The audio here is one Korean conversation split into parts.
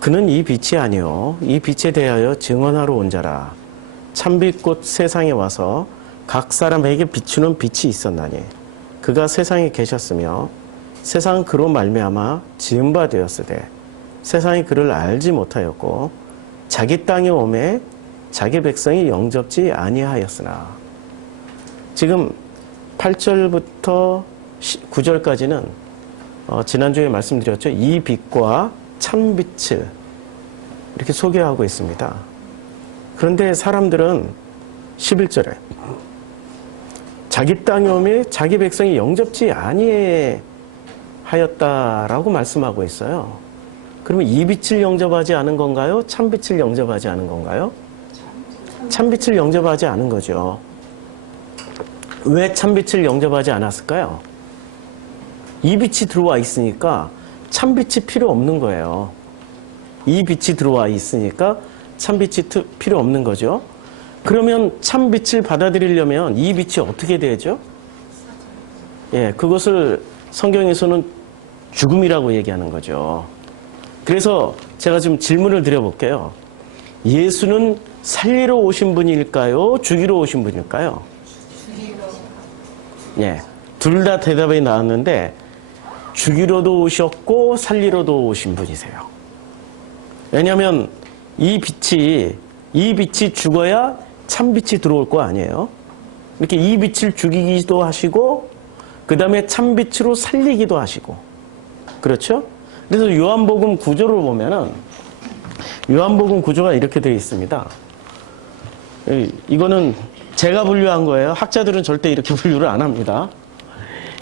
그는 이 빛이 아니요 이 빛에 대하여 증언하러 온 자라. 참빛 곧 세상에 와서 각 사람에게 비추는 빛이 있었나니 그가 세상에 계셨으며 세상은 그로 말미암아 지은 바 되었으되 세상이 그를 알지 못하였고 자기 땅에 오매 자기 백성이 영접지 아니하였으나. 지금 8절부터 9절까지는 지난주에 말씀드렸죠. 이 빛과 참빛을 이렇게 소개하고 있습니다. 그런데 사람들은 11절에 자기 땅에 오매 자기 백성이 영접지 아니하였다라고 말씀하고 있어요. 그러면 이 빛을 영접하지 않은 건가요? 참빛을 영접하지 않은 건가요? 참빛을 영접하지 않은 거죠. 왜 참빛을 영접하지 않았을까요? 이 빛이 들어와 있으니까 참빛이 필요 없는 거예요. 이 빛이 들어와 있으니까 참빛이 필요 없는 거죠. 그러면 참빛을 받아들이려면 이 빛이 어떻게 되죠? 예, 그것을 성경에서는 죽음이라고 얘기하는 거죠. 그래서 제가 좀 질문을 드려볼게요. 예수는 살리러 오신 분일까요? 죽이러 오신 분일까요? 예, 둘 다 대답이 나왔는데 죽이러도 오셨고 살리러도 오신 분이세요. 왜냐하면 이 빛이 죽어야 참빛이 들어올 거 아니에요. 이렇게 이 빛을 죽이기도 하시고 그 다음에 참빛으로 살리기도 하시고, 그렇죠? 그래서 요한복음 구조를 보면은 요한복음 구조가 이렇게 되어 있습니다. 이거는 제가 분류한 거예요. 학자들은 절대 이렇게 분류를 안 합니다.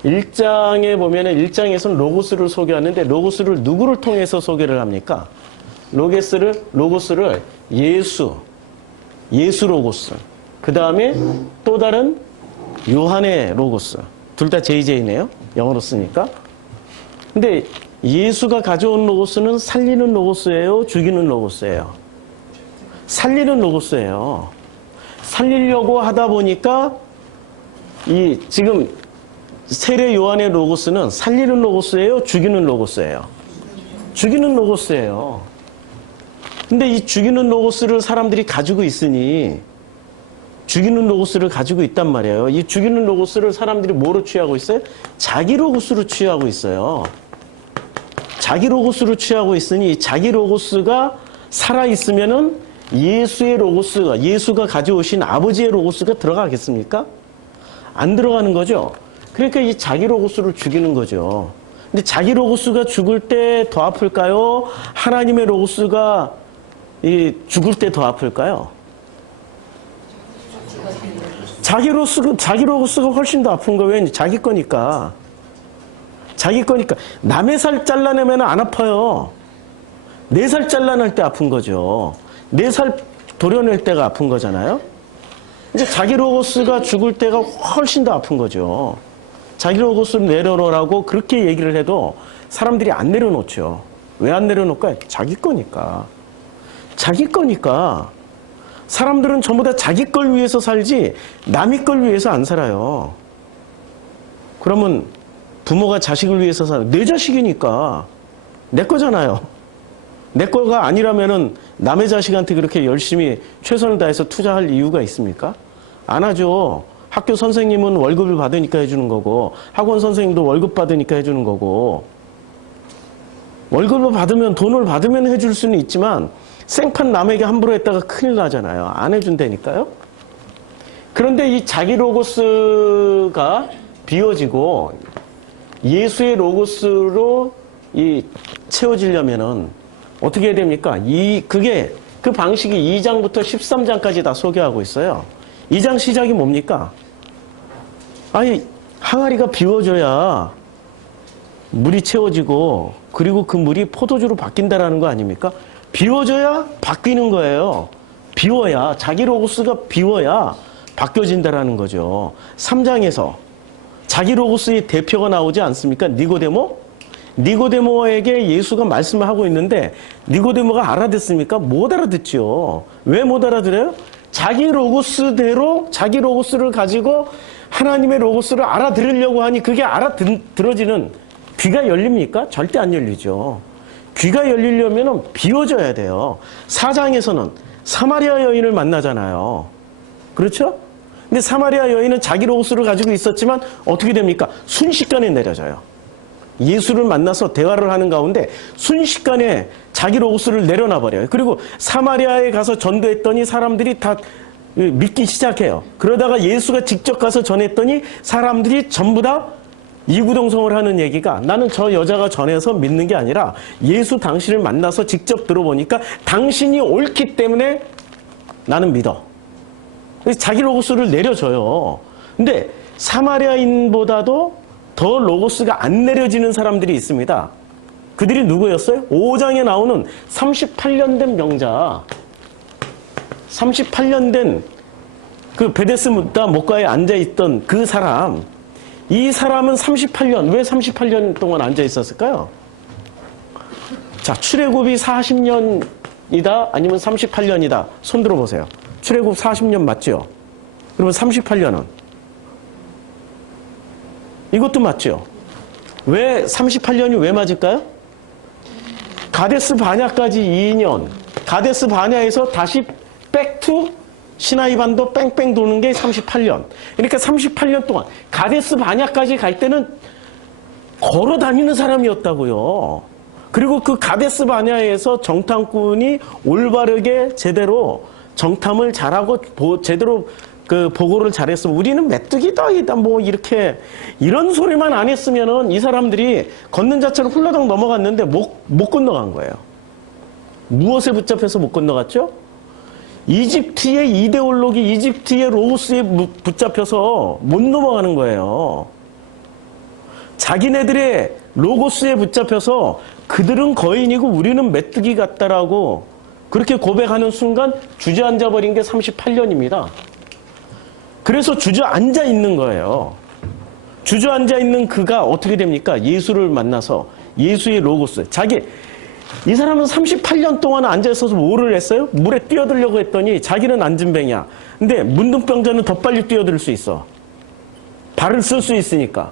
1장에 보면은 1장에서는 로고스를 소개하는데 로고스를 누구를 통해서 소개를 합니까? 로고스를 예수 로고스. 그 다음에 또 다른 요한의 로고스. 둘 다 JJ네요. 영어로 쓰니까. 근데 예수가 가져온 로고스는 살리는 로고스예요? 죽이는 로고스예요? 살리는 로고스예요. 살리려고 하다 보니까 지금 세례 요한의 로고스는 살리는 로고스예요? 죽이는 로고스예요? 죽이는 로고스예요. 근데 이 죽이는 로고스를 사람들이 가지고 있으니 죽이는 로고스를 가지고 있단 말이에요. 이 죽이는 로고스를 사람들이 뭐로 취하고 있어요? 자기 로고스로 취하고 있어요. 자기 로고스로 취하고 있으니 자기 로고스가 살아있으면은 예수의 로고스가, 예수가 가져오신 아버지의 로고스가 들어가겠습니까? 안 들어가는 거죠. 그러니까 이 자기 로고스를 죽이는 거죠. 근데 자기 로고스가 죽을 때 더 아플까요? 하나님의 로고스가 죽을 때 더 아플까요? 자기 로고스가 훨씬 더 아픈 거예요. 왜? 자기 거니까. 자기 거니까. 남의 살 잘라내면 안 아파요. 내 살 잘라낼 때 아픈 거죠. 내 살 도려낼 때가 아픈 거잖아요. 이제 자기 로고스가 죽을 때가 훨씬 더 아픈 거죠. 자기 로고스를 내려놓으라고 그렇게 얘기를 해도 사람들이 안 내려놓죠. 왜 안 내려놓을까요? 자기 거니까. 자기 거니까. 사람들은 전부 다 자기 걸 위해서 살지 남의 걸 위해서 안 살아요. 그러면 부모가 자식을 위해서 살아요. 내 자식이니까. 내 거잖아요. 내 거가 아니라면은 남의 자식한테 그렇게 열심히 최선을 다해서 투자할 이유가 있습니까? 안 하죠. 학교 선생님은 월급을 받으니까 해주는 거고, 학원 선생님도 월급 받으니까 해주는 거고, 월급을 받으면, 돈을 받으면 해줄 수는 있지만, 생판 남에게 함부로 했다가 큰일 나잖아요. 안 해준다니까요? 그런데 이 자기 로고스가 비워지고, 예수의 로고스로 채워지려면은, 어떻게 해야 됩니까? 그 방식이 2장부터 13장까지 다 소개하고 있어요. 2장 시작이 뭡니까? 아니, 항아리가 비워져야 물이 채워지고, 그리고 그 물이 포도주로 바뀐다라는 거 아닙니까? 비워져야 바뀌는 거예요. 비워야, 자기 로고스가 비워야 바뀌어진다라는 거죠. 3장에서 자기 로고스의 대표가 나오지 않습니까? 니고데모에게 예수가 말씀을 하고 있는데 니고데모가 알아듣습니까? 못 알아듣죠. 왜 못 알아들어요? 자기 로고스대로 자기 로고스를 가지고 하나님의 로고스를 알아들으려고 하니 그게 알아들어지는 귀가 열립니까? 절대 안 열리죠. 귀가 열리려면 비워져야 돼요. 4장에서는 사마리아 여인을 만나잖아요. 그렇죠? 근데 사마리아 여인은 자기 로고스를 가지고 있었지만 어떻게 됩니까? 순식간에 내려져요. 예수를 만나서 대화를 하는 가운데 순식간에 자기 로고스를 내려놔버려요. 그리고 사마리아에 가서 전도했더니 사람들이 다 믿기 시작해요. 그러다가 예수가 직접 가서 전했더니 사람들이 전부 다 이구동성을 하는 얘기가, 나는 저 여자가 전해서 믿는 게 아니라 예수 당신을 만나서 직접 들어보니까 당신이 옳기 때문에 나는 믿어. 자기 로고스를 내려줘요. 근데 사마리아인보다도 더 로고스가 안 내려지는 사람들이 있습니다. 그들이 누구였어요? 5장에 나오는 38년 된 명자, 38년 된 그 베데스다 목가에 앉아있던 그 사람. 이 사람은 38년, 왜 38년 동안 앉아 있었을까요? 자, 출애굽이 40년이다 아니면 38년이다. 손 들어보세요. 출애굽 40년 맞죠? 그러면 38년은? 이것도 맞죠? 왜 38년이 왜 맞을까요? 가데스 바냐까지 2년, 가데스 바냐에서 다시 백투 시나이 반도 뺑뺑 도는 게 38년. 그러니까 38년 동안 가데스 바냐까지 갈 때는 걸어 다니는 사람이었다고요. 그리고 그 가데스 바냐에서 정탐꾼이 올바르게 제대로 정탐을 잘하고 제대로 그 보고를 잘했으면 우리는 메뚜기다 뭐 이렇게 이런 소리만 안 했으면은 이 사람들이 걷는 자체로 훌러덩 넘어갔는데 못 건너간 거예요. 무엇에 붙잡혀서 못 건너갔죠? 이집트의 이데올로기, 이집트의 로고스에 붙잡혀서 못 넘어가는 거예요. 자기네들의 로고스에 붙잡혀서 그들은 거인이고 우리는 메뚜기 같다라고 그렇게 고백하는 순간 주저앉아 버린 게 38년입니다. 그래서 주저앉아 있는 거예요. 주저앉아 있는 그가 어떻게 됩니까? 예수를 만나서 예수의 로고스. 이 사람은 38년 동안 앉아있어서 뭐를 했어요? 물에 뛰어들려고 했더니 자기는 안진뱅이야. 근데 문둥병자는 더 빨리 뛰어들 수 있어. 발을 쓸 수 있으니까.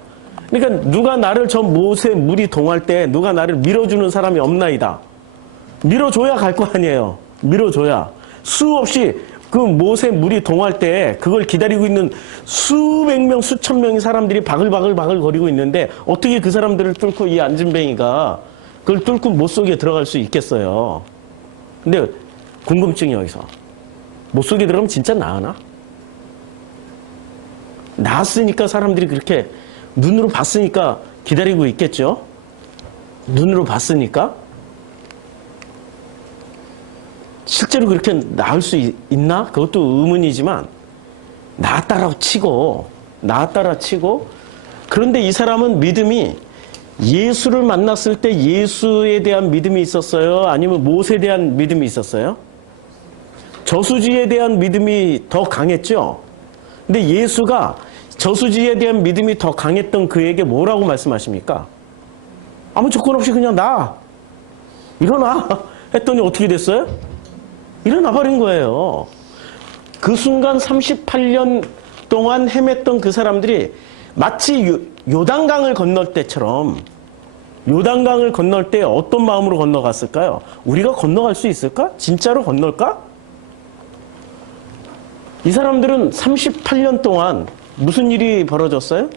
그러니까 누가 나를 저 못에 물이 동할 때 누가 나를 밀어주는 사람이 없나이다. 밀어줘야 갈 거 아니에요. 밀어줘야. 수없이 그 못에 물이 동할 때 그걸 기다리고 있는 수백 명, 수천 명의 사람들이 바글바글 거리고 있는데 어떻게 그 사람들을 뚫고 이 안진뱅이가 그걸 뚫고 못 속에 들어갈 수 있겠어요. 근데 궁금증이 여기서. 못 속에 들어가면 진짜 나으나? 나았으니까 사람들이 그렇게 눈으로 봤으니까 기다리고 있겠죠? 눈으로 봤으니까? 실제로 그렇게 나을 수 있나? 그것도 의문이지만 나았다라 치고 그런데 이 사람은 믿음이 예수를 만났을 때 예수에 대한 믿음이 있었어요? 아니면 못에 대한 믿음이 있었어요? 저수지에 대한 믿음이 더 강했죠? 근데 예수가 저수지에 대한 믿음이 더 강했던 그에게 뭐라고 말씀하십니까? 아무 조건 없이 그냥 일어나 했더니 어떻게 됐어요? 일어나 버린 거예요. 그 순간 38년 동안 헤맸던 그 사람들이 마치 요단강을 건널 때처럼 요단강을 건널 때 어떤 마음으로 건너갔을까요? 우리가 건너갈 수 있을까? 진짜로 건널까? 이 사람들은 38년 동안 무슨 일이 벌어졌어요?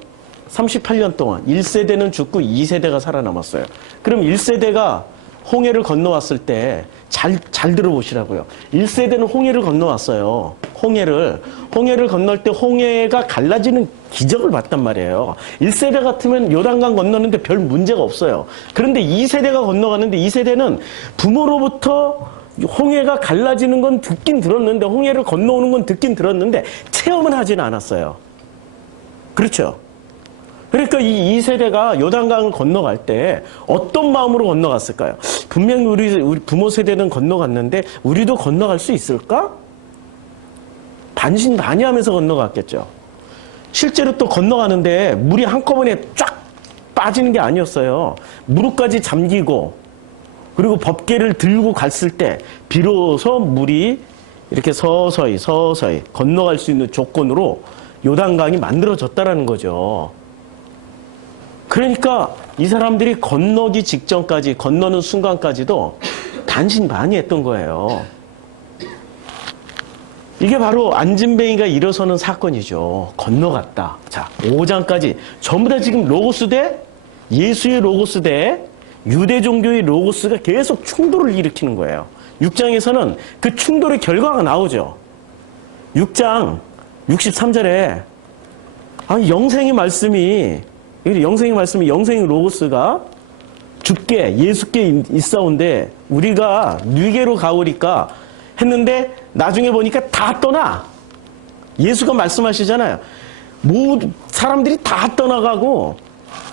38년 동안 1세대는 죽고 2세대가 살아남았어요. 그럼 1세대가 홍해를 건너왔을 때 잘 들어보시라고요. 1세대는 홍해를 건너왔어요. 홍해를 건널 때 홍해가 갈라지는 기적을 봤단 말이에요. 1세대 같으면 요단강 건너는데 별 문제가 없어요. 그런데 2세대가 건너가는데 2세대는 부모로부터 홍해가 갈라지는 건 듣긴 들었는데 홍해를 건너오는 건 듣긴 들었는데 체험은 하지는 않았어요. 그렇죠? 그러니까 이 2세대가 요단강을 건너갈 때 어떤 마음으로 건너갔을까요? 분명히 우리 부모 세대는 건너갔는데 우리도 건너갈 수 있을까? 반신반의하면서 건너갔겠죠. 실제로 또 건너가는데 물이 한꺼번에 쫙 빠지는 게 아니었어요. 무릎까지 잠기고 그리고 법궤를 들고 갔을 때 비로소 물이 이렇게 서서히 건너갈 수 있는 조건으로 요단강이 만들어졌다라는 거죠. 그러니까 이 사람들이 건너기 직전까지, 건너는 순간까지도 단신 많이 했던 거예요. 이게 바로 안진뱅이가 일어서는 사건이죠. 건너갔다. 자, 5장까지 전부 다 지금 로고스 대 예수의 로고스 대 유대 종교의 로고스가 계속 충돌을 일으키는 거예요. 6장에서는 그 충돌의 결과가 나오죠. 6장 63절에 영생의 말씀이 영생의 로고스가 주께 예수께 있사온데 우리가 뉘게로 가오리까 했는데 나중에 보니까 다 떠나. 예수가 말씀하시잖아요. 모두 사람들이 다 떠나가고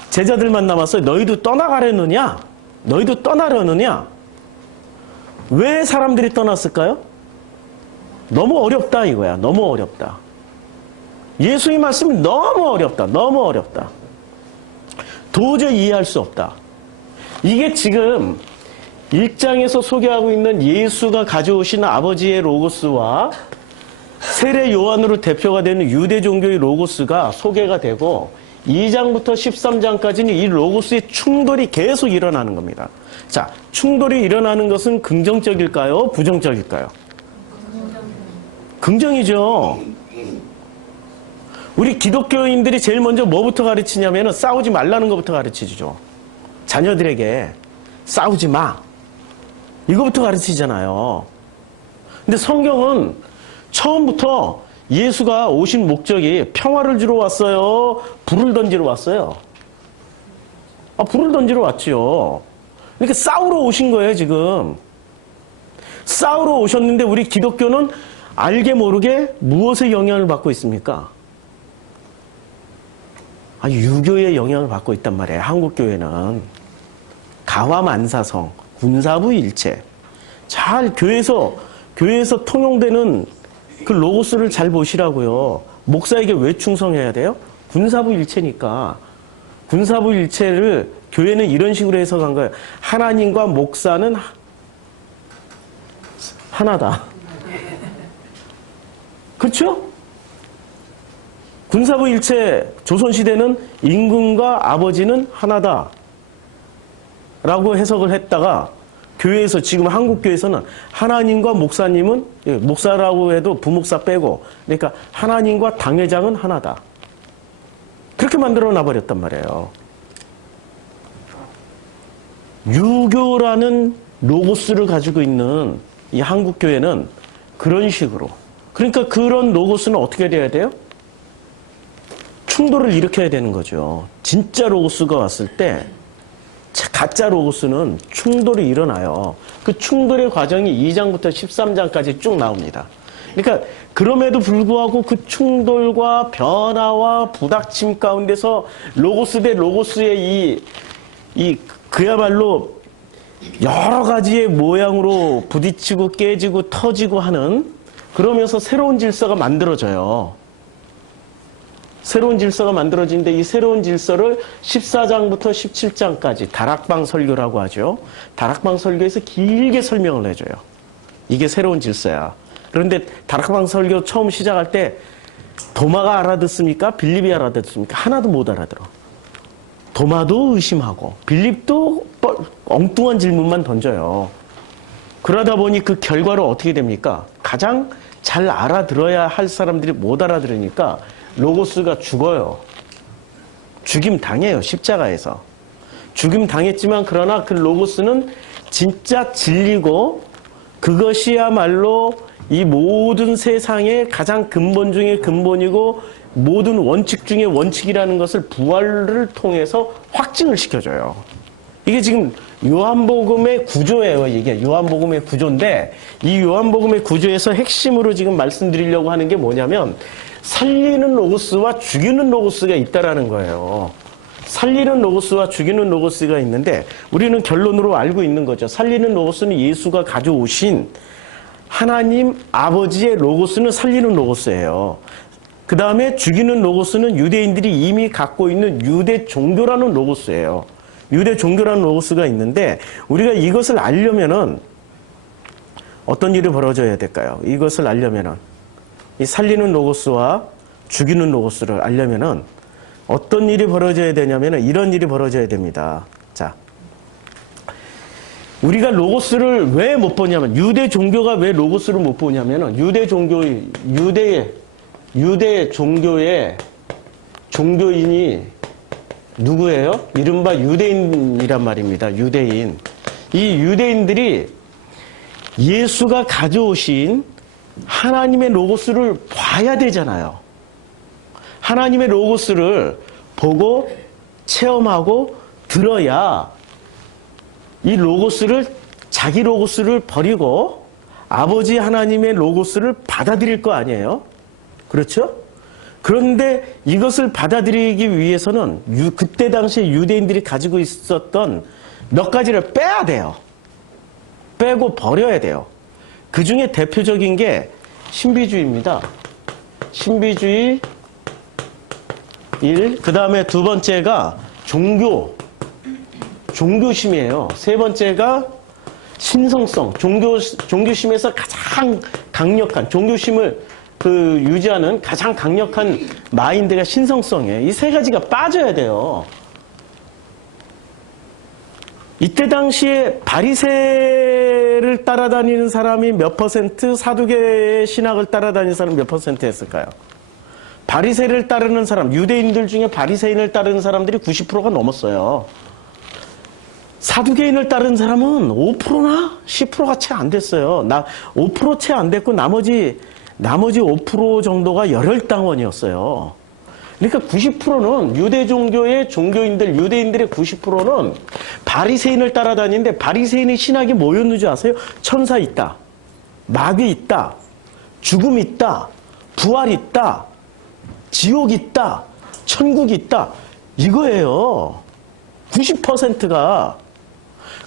제자들만 남았어요. 너희도 떠나가려느냐? 너희도 떠나려느냐? 왜 사람들이 떠났을까요? 너무 어렵다 이거야. 너무 어렵다. 예수의 말씀이 너무 어렵다. 너무 어렵다. 도저히 이해할 수 없다. 이게 지금 1장에서 소개하고 있는 예수가 가져오신 아버지의 로고스와 세례 요한으로 대표가 되는 유대 종교의 로고스가 소개가 되고 2장부터 13장까지는 이 로고스의 충돌이 계속 일어나는 겁니다. 자, 충돌이 일어나는 것은 긍정적일까요? 부정적일까요? 긍정이죠. 우리 기독교인들이 제일 먼저 뭐부터 가르치냐면 싸우지 말라는 것부터 가르치죠. 자녀들에게 싸우지 마. 이거부터 가르치잖아요. 근데 성경은 처음부터 예수가 오신 목적이 평화를 주러 왔어요? 불을 던지러 왔어요? 불을 던지러 왔지요. 그러니까 싸우러 오신 거예요, 지금. 싸우러 오셨는데 우리 기독교는 알게 모르게 무엇의 영향을 받고 있습니까? 유교의 영향을 받고 있단 말이에요. 한국교회는. 가와만사성, 군사부 일체. 잘 교회에서 통용되는 그 로고스를 잘 보시라고요. 목사에게 왜 충성해야 돼요? 군사부 일체니까. 군사부 일체를 교회는 이런 식으로 해석한 거예요. 하나님과 목사는 하나다. 그렇죠? 군사부 일체 조선시대는 임금과 아버지는 하나다 라고 해석을 했다가 교회에서 지금 한국교회에서는 하나님과 목사님은 목사라고 해도 부목사 빼고 그러니까 하나님과 당회장은 하나다. 그렇게 만들어 놔버렸단 말이에요. 유교라는 로고스를 가지고 있는 이 한국교회는 그런 식으로. 그러니까 그런 로고스는 어떻게 돼야 돼요? 충돌을 일으켜야 되는 거죠. 진짜 로고스가 왔을 때 가짜 로고스는 충돌이 일어나요. 그 충돌의 과정이 2장부터 13장까지 쭉 나옵니다. 그러니까 그럼에도 불구하고 그 충돌과 변화와 부닥침 가운데서 로고스 대 로고스의 그야말로 여러 가지의 모양으로 부딪히고 깨지고 터지고 하는 그러면서 새로운 질서가 만들어져요. 새로운 질서가 만들어지는데 이 새로운 질서를 14장부터 17장까지 다락방 설교라고 하죠. 다락방 설교에서 길게 설명을 해줘요. 이게 새로운 질서야. 그런데 다락방 설교 처음 시작할 때 도마가 알아듣습니까? 빌립이 알아듣습니까? 하나도 못 알아들어. 도마도 의심하고 빌립도 엉뚱한 질문만 던져요. 그러다 보니 그 결과로 어떻게 됩니까? 가장 잘 알아들어야 할 사람들이 못 알아들으니까 로고스가 죽어요. 죽임 당해요. 십자가에서. 죽임 당했지만 그러나 그 로고스는 진짜 진리고 그것이야말로 이 모든 세상의 가장 근본 중의 근본이고 모든 원칙 중의 원칙이라는 것을 부활을 통해서 확증을 시켜줘요. 이게 지금 요한복음의 구조예요. 이게 요한복음의 구조인데 이 요한복음의 구조에서 핵심으로 지금 말씀드리려고 하는 게 뭐냐면 살리는 로고스와 죽이는 로고스가 있다라는 거예요. 살리는 로고스와 죽이는 로고스가 있는데 우리는 결론으로 알고 있는 거죠. 살리는 로고스는 예수가 가져오신 하나님 아버지의 로고스는 살리는 로고스예요. 그 다음에 죽이는 로고스는 유대인들이 이미 갖고 있는 유대 종교라는 로고스예요. 유대 종교라는 로고스가 있는데 우리가 이것을 알려면은 어떤 일이 벌어져야 될까요? 이것을 알려면은 이 살리는 로고스와 죽이는 로고스를 알려면은 어떤 일이 벌어져야 되냐면 이런 일이 벌어져야 됩니다. 자, 우리가 로고스를 왜 못 보냐면, 유대 종교가 왜 로고스를 못 보냐면, 유대 종교의 종교인이 누구예요? 이른바 유대인이란 말입니다. 유대인. 이 유대인들이 예수가 가져오신 하나님의 로고스를 봐야 되잖아요. 하나님의 로고스를 보고 체험하고 들어야 이 로고스를, 자기 로고스를 버리고 아버지 하나님의 로고스를 받아들일 거 아니에요? 그렇죠? 그런데 이것을 받아들이기 위해서는 그때 당시에 유대인들이 가지고 있었던 몇 가지를 빼야 돼요. 빼고 버려야 돼요. 그 중에 대표적인 게 신비주의입니다. 신비주의 1, 그 다음에 두 번째가 종교심이에요. 세 번째가 신성성, 종교심에서 가장 강력한, 종교심을 유지하는 가장 강력한 마인드가 신성성이에요. 이 세 가지가 빠져야 돼요. 이때 당시에 바리새를 따라다니는 사람이 몇 퍼센트, 사두개의 신학을 따라다니는 사람이 몇 퍼센트였을까요? 바리새를 따르는 사람, 유대인들 중에 바리새인을 따르는 사람들이 90%가 넘었어요. 사두개인을 따르는 사람은 5%나 10%가 채 안 됐어요. 5% 채 안 됐고 나머지 5% 정도가 열혈당원이었어요. 그러니까 90%는 유대 종교의 종교인들, 유대인들의 90%는 바리새인을 따라다니는데, 바리새인의 신학이 뭐였는지 아세요? 천사 있다, 마귀 있다, 죽음 있다, 부활 있다, 지옥 있다, 천국 있다, 이거예요. 90%가.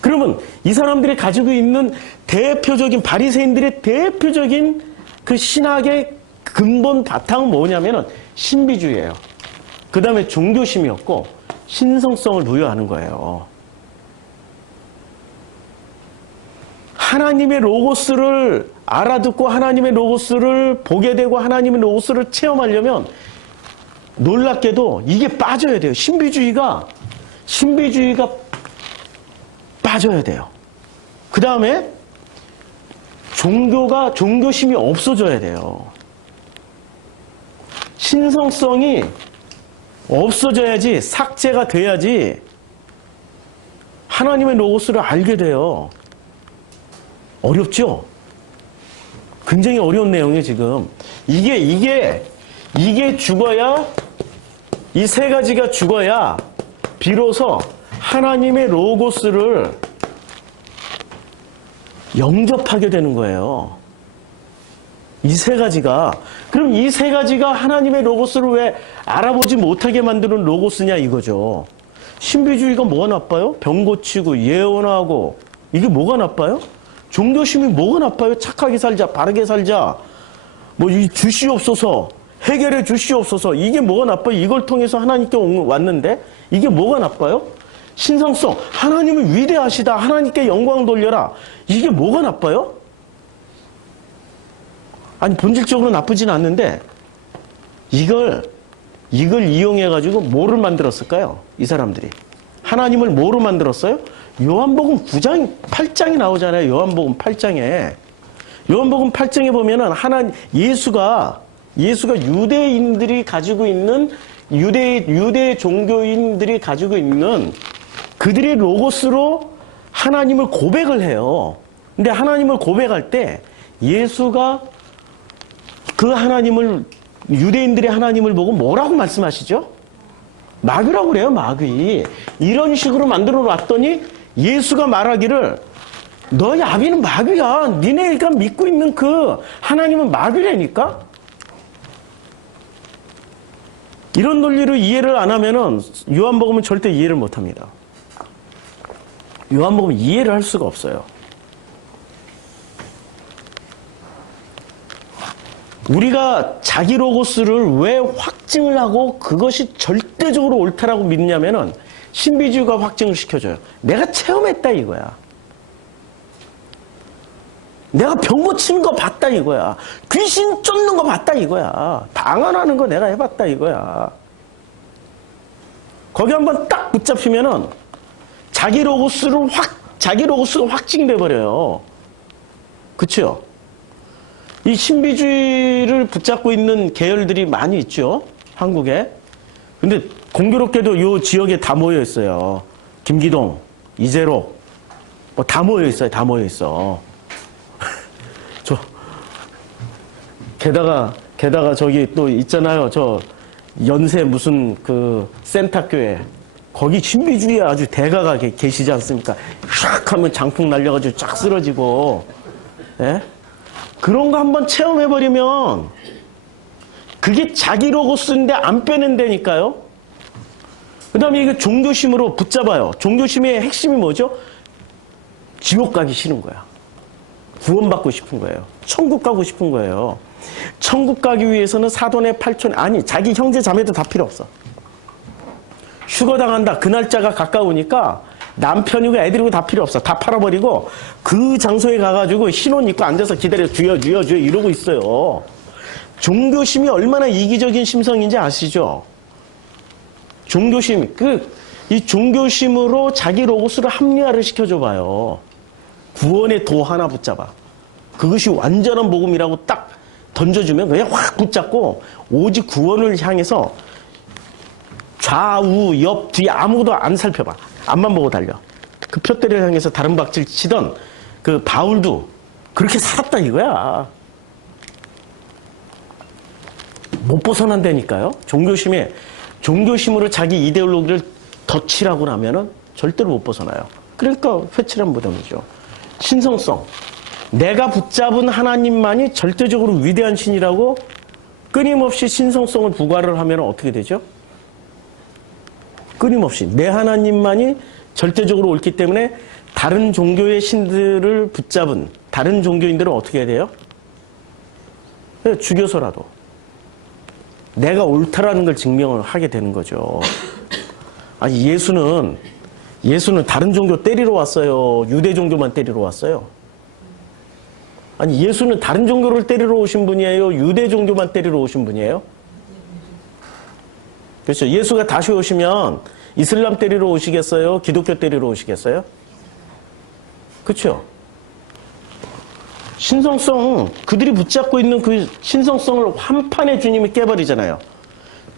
그러면 이 사람들이 가지고 있는 대표적인, 바리새인들의 대표적인 그 신학의 근본 바탕은 뭐냐면은 신비주의예요. 그 다음에 종교심이었고 신성성을 부여하는 거예요. 하나님의 로고스를 알아듣고 하나님의 로고스를 보게 되고 하나님의 로고스를 체험하려면 놀랍게도 이게 빠져야 돼요. 신비주의가 빠져야 돼요. 그 다음에 종교심이 없어져야 돼요. 신성성이 없어져야지, 삭제가 돼야지 하나님의 로고스를 알게 돼요. 어렵죠? 굉장히 어려운 내용이에요, 지금. 이게 죽어야, 이 세 가지가 죽어야 비로소 하나님의 로고스를 영접하게 되는 거예요. 이 세 가지가. 그럼 이 세 가지가 하나님의 로고스를 왜 알아보지 못하게 만드는 로고스냐 이거죠. 신비주의가 뭐가 나빠요? 병 고치고 예언하고, 이게 뭐가 나빠요? 종교심이 뭐가 나빠요? 착하게 살자, 바르게 살자, 이 주시옵소서, 해결해 주시옵소서, 이게 뭐가 나빠요? 이걸 통해서 하나님께 왔는데 이게 뭐가 나빠요? 신성성, 하나님은 위대하시다, 하나님께 영광 돌려라, 이게 뭐가 나빠요? 아니, 본질적으로 나쁘진 않는데 이걸 이용해가지고 뭐를 만들었을까요? 이 사람들이. 하나님을 뭐로 만들었어요? 요한복음 8장이 나오잖아요. 요한복음 8장에. 요한복음 8장에 보면은 예수가 유대인들이 가지고 있는, 유대 종교인들이 가지고 있는 그들의 로고스로 하나님을 고백을 해요. 근데 하나님을 고백할 때 예수가 그 하나님을, 유대인들의 하나님을 보고 뭐라고 말씀하시죠? 마귀라고 그래요, 마귀. 이런 식으로 만들어 놨더니 예수가 말하기를, 너희 아비는 마귀야. 니네가 믿고 있는 그 하나님은 마귀라니까? 이런 논리로 이해를 안 하면은 요한복음은 절대 이해를 못 합니다. 요한복음 이해를 할 수가 없어요. 우리가 자기 로고스를 왜 확증을 하고 그것이 절대적으로 옳다라고 믿냐면은 신비주의가 확증을 시켜줘요. 내가 체험했다 이거야. 내가 병 고치는 거 봤다 이거야. 귀신 쫓는 거 봤다 이거야. 방언하는 거 내가 해봤다 이거야. 거기 한번 딱 붙잡히면은 자기 로고스가 확증돼 버려요. 그렇죠? 이 신비주의를 붙잡고 있는 계열들이 많이 있죠, 한국에. 근데 공교롭게도 이 지역에 다 모여 있어요. 김기동, 이재록, 뭐 다 모여 있어요. 다 모여 있어. 게다가 저기 또 있잖아요. 저 연세 무슨 그 센터교회. 거기 신비주의 아주 대가가 계시지 않습니까? 샥 하면 장풍 날려가지고 쫙 쓰러지고. 예? 그런 거 한번 체험해버리면 그게 자기 로고스인데 안 빼낸다니까요. 그 다음에 이게 종교심으로 붙잡아요. 종교심의 핵심이 뭐죠? 지옥 가기 싫은 거야. 구원받고 싶은 거예요. 천국 가고 싶은 거예요. 천국 가기 위해서는 사돈의 팔촌, 아니 자기 형제 자매도 다 필요 없어. 휴거 당한다. 그 날짜가 가까우니까 남편이고 애들이고 다 필요 없어. 다 팔아버리고 그 장소에 가가지고 흰옷 입고 앉아서 기다려 주여 이러고 있어요. 종교심이 얼마나 이기적인 심성인지 아시죠? 종교심, 이 종교심으로 자기 로고스를 합리화를 시켜줘봐요. 구원의 도 하나 붙잡아. 그것이 완전한 복음이라고 딱 던져주면 그냥 확 붙잡고 오직 구원을 향해서 좌우, 옆, 뒤 아무것도 안 살펴봐. 앞만 보고 달려. 그 표대를 향해서 다른 박질 치던 그 바울도 그렇게 살았다 이거야. 못 벗어난다니까요. 종교심으로 자기 이데올로기를 덧치라고 하면은 절대로 못 벗어나요. 그러니까 회칠한 무덤이죠. 신성성. 내가 붙잡은 하나님만이 절대적으로 위대한 신이라고 끊임없이 신성성을 부과를 하면 어떻게 되죠? 끊임없이 내 하나님만이 절대적으로 옳기 때문에 다른 종교의 신들을 붙잡은 다른 종교인들은 어떻게 해야 돼요? 죽여서라도 내가 옳다라는 걸 증명을 하게 되는 거죠. 아니 예수는 다른 종교 때리러 왔어요? 유대 종교만 때리러 왔어요? 아니 예수는 다른 종교를 때리러 오신 분이에요? 유대 종교만 때리러 오신 분이에요? 그렇죠. 예수가 다시 오시면 이슬람 때리러 오시겠어요? 기독교 때리러 오시겠어요? 그렇죠. 신성성, 그들이 붙잡고 있는 그 신성성을 한판에 주님이 깨버리잖아요.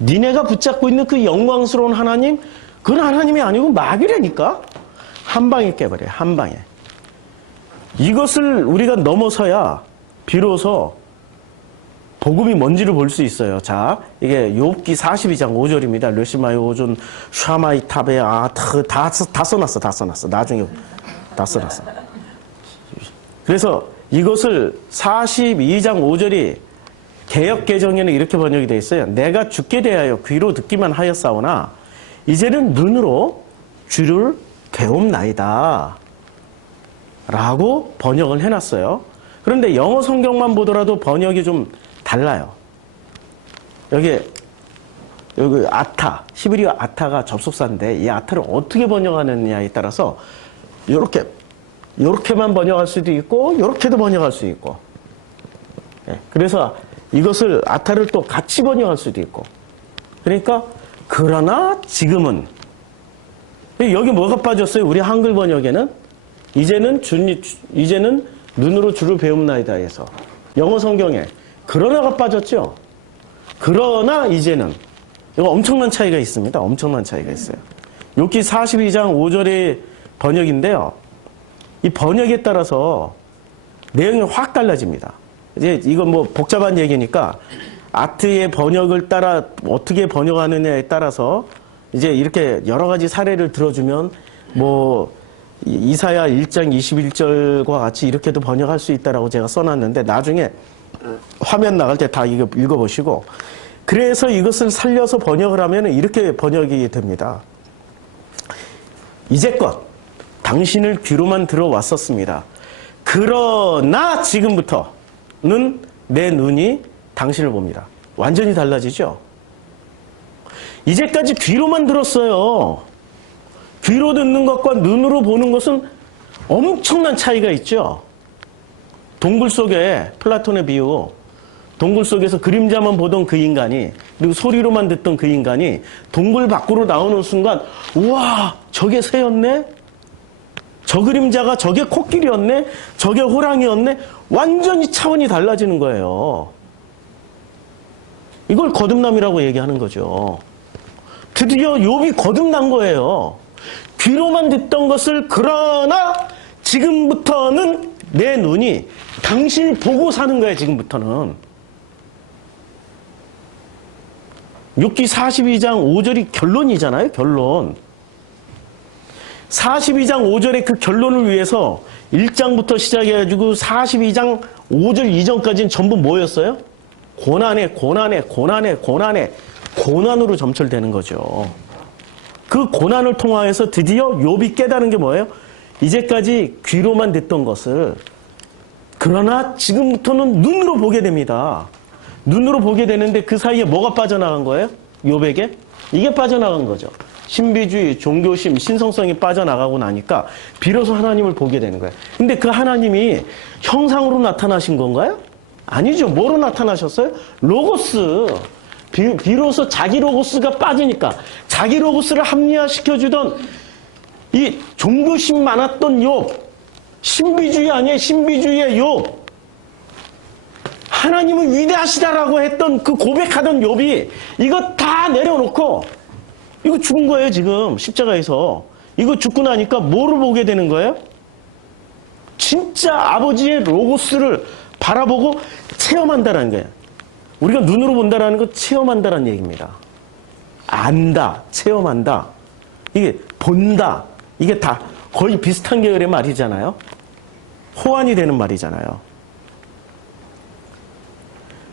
니네가 붙잡고 있는 그 영광스러운 하나님, 그건 하나님이 아니고 마귀라니까? 한 방에 깨버려요. 한 방에. 이것을 우리가 넘어서야 비로소 복음이 뭔지를 볼 수 있어요. 자, 이게 욥기 42장 5절입니다. 르시마이 오존 샤마이 타베 다 써놨어. 나중에 다 써놨어. 그래서 이것을 42장 5절이 개역 개정에는 이렇게 번역이 되어 있어요. 내가 죽게 대하여 귀로 듣기만 하였사오나 이제는 눈으로 주를 배움나이다 라고 번역을 해놨어요. 그런데 영어 성경만 보더라도 번역이 좀 달라요. 여기 아타, 히브리어 아타가 접속사인데 이 아타를 어떻게 번역하느냐에 따라서 요렇게만 번역할 수도 있고 요렇게도 번역할 수 있고, 그래서 이것을 아타를 또 같이 번역할 수도 있고. 그러니까 그러나 지금은 여기 뭐가 빠졌어요? 우리 한글 번역에는 이제는 눈으로 주를 배움나이다 해서 영어 성경에 그러나가 빠졌죠. 그러나 이제는 이거 엄청난 차이가 있습니다. 엄청난 차이가 있어요. 욥기 42장 5절의 번역인데요. 이 번역에 따라서 내용이 확 달라집니다. 이제 이건 뭐 복잡한 얘기니까 아트의 번역을 따라 어떻게 번역하느냐에 따라서 이제 이렇게 여러 가지 사례를 들어주면 뭐 이사야 1장 21절과 같이 이렇게도 번역할 수 있다라고 제가 써놨는데 나중에 화면 나갈 때 다 이거 읽어보시고, 그래서 이것을 살려서 번역을 하면 이렇게 번역이 됩니다. 이제껏 당신을 귀로만 들어왔었습니다. 그러나 지금부터는 내 눈이 당신을 봅니다. 완전히 달라지죠? 이제까지 귀로만 들었어요. 귀로 듣는 것과 눈으로 보는 것은 엄청난 차이가 있죠. 동굴 속에 플라톤의 비유, 동굴 속에서 그림자만 보던 그 인간이 그리고 소리로만 듣던 그 인간이 동굴 밖으로 나오는 순간 우와 저게 새였네? 저 그림자가 저게 코끼리였네? 저게 호랑이였네? 완전히 차원이 달라지는 거예요. 이걸 거듭남이라고 얘기하는 거죠. 드디어 욥이 거듭난 거예요. 귀로만 듣던 것을 그러나 지금부터는 내 눈이 당신을 보고 사는 거예요. 지금부터는. 욥기 42장 5절이 결론이잖아요. 결론. 42장 5절의 그 결론을 위해서 1장부터 시작해가지고 42장 5절 이전까지는 전부 뭐였어요? 고난으로 점철되는 거죠. 그 고난을 통하여서 드디어 욥이 깨달은 게 뭐예요? 이제까지 귀로만 듣던 것을 그러나 지금부터는 눈으로 보게 됩니다. 눈으로 보게 되는데 그 사이에 뭐가 빠져나간 거예요? 욥에게? 이게 빠져나간 거죠. 신비주의, 종교심, 신성성이 빠져나가고 나니까 비로소 하나님을 보게 되는 거예요. 근데 그 하나님이 형상으로 나타나신 건가요? 아니죠. 뭐로 나타나셨어요? 로고스. 비로소 자기 로고스가 빠지니까 자기 로고스를 합리화시켜주던 이 종교심 많았던 욥, 신비주의 아니에요. 신비주의의 욥. 하나님은 위대하시다라고 했던 그 고백하던 욥이 이거 다 내려놓고 이거 죽은 거예요. 지금 십자가에서. 이거 죽고 나니까 뭐를 보게 되는 거예요? 진짜 아버지의 로고스를 바라보고 체험한다라는 거예요. 우리가 눈으로 본다라는 건 체험한다라는 얘기입니다. 안다, 체험한다. 이게 본다. 이게 다 거의 비슷한 계열의 말이잖아요. 호환이 되는 말이잖아요.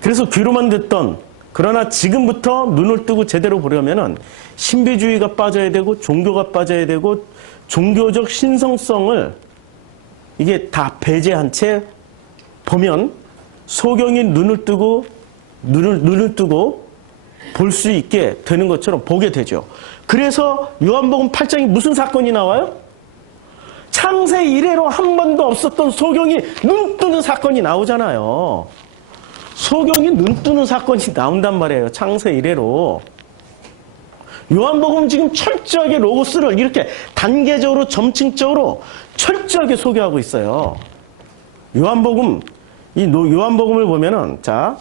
그래서 귀로만 듣던 그러나 지금부터 눈을 뜨고 제대로 보려면은 신비주의가 빠져야 되고 종교가 빠져야 되고 종교적 신성성을 이게 다 배제한 채 보면 소경이 눈을 뜨고 볼 수 있게 되는 것처럼 보게 되죠. 그래서 요한복음 8장에 무슨 사건이 나와요? 창세 이래로 한 번도 없었던 소경이 눈 뜨는 사건이 나오잖아요. 소경이 눈 뜨는 사건이 나온단 말이에요. 창세 이래로. 요한복음 지금 철저하게 로고스를 이렇게 단계적으로 점층적으로 철저하게 소개하고 있어요. 요한복음을 보면은 자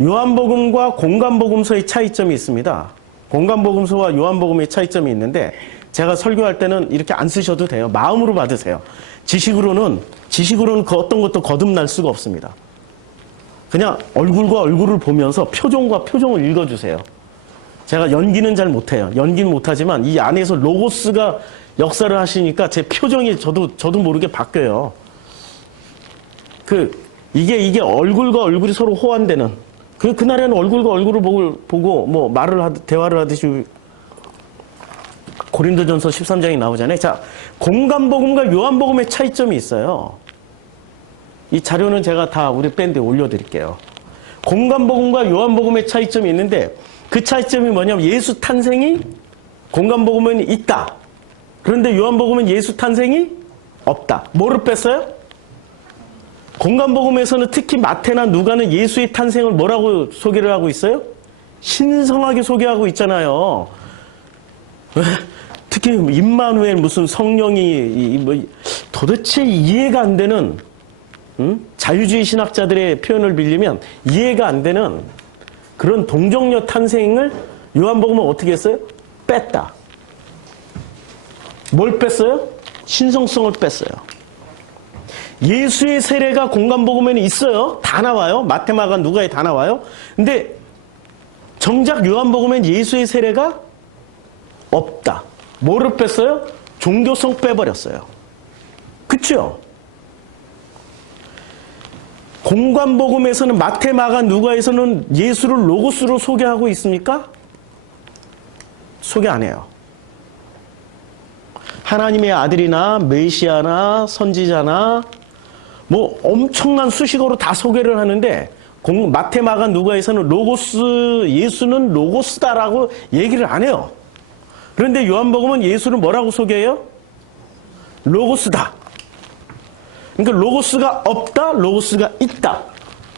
요한복음과 공간복음서의 차이점이 있습니다. 공간복음서와 요한복음의 차이점이 있는데 제가 설교할 때는 이렇게 안 쓰셔도 돼요. 마음으로 받으세요. 지식으로는 그 어떤 것도 거듭날 수가 없습니다. 그냥 얼굴과 얼굴을 보면서 표정과 표정을 읽어주세요. 제가 연기는 잘 못해요. 연기는 못하지만 이 안에서 로고스가 역사를 하시니까 제 표정이 저도 모르게 바뀌어요. 이게 얼굴과 얼굴이 서로 호환되는 그날에는 얼굴과 얼굴을 보고 뭐 대화를 하듯이 고린도전서 13장이 나오잖아요. 자, 공간복음과 요한복음의 차이점이 있어요. 이 자료는 제가 다 우리 밴드에 올려드릴게요. 공간복음과 요한복음의 차이점이 있는데 그 차이점이 뭐냐면 예수 탄생이 공간복음은 있다. 그런데 요한복음은 예수 탄생이 없다. 뭐를 뺐어요? 공간복음에서는 특히 마태나 누가는 예수의 탄생을 뭐라고 소개를 하고 있어요? 신성하게 소개하고 있잖아요. 특히 임마누엘 무슨 성령이 도대체 이해가 안 되는 자유주의 신학자들의 표현을 빌리면 이해가 안 되는 그런 동정녀 탄생을 요한복음은 어떻게 했어요? 뺐다. 뭘 뺐어요? 신성성을 뺐어요. 예수의 세례가 공간복음에는 있어요. 다 나와요. 마태, 마가, 누가에 다 나와요. 근데 정작 요한복음엔 예수의 세례가 없다. 뭐를 뺐어요? 종교성 빼버렸어요. 그쵸? 공간복음에서는 마태, 마가, 누가에서는 예수를 로고스로 소개하고 있습니까? 소개 안 해요. 하나님의 아들이나 메시아나 선지자나 뭐 엄청난 수식어로 다 소개를 하는데 마태, 마가, 누가에서는 예수는 로고스다라고 얘기를 안 해요. 그런데 요한복음은 예수를 뭐라고 소개해요? 로고스다. 그러니까 로고스가 없다, 로고스가 있다.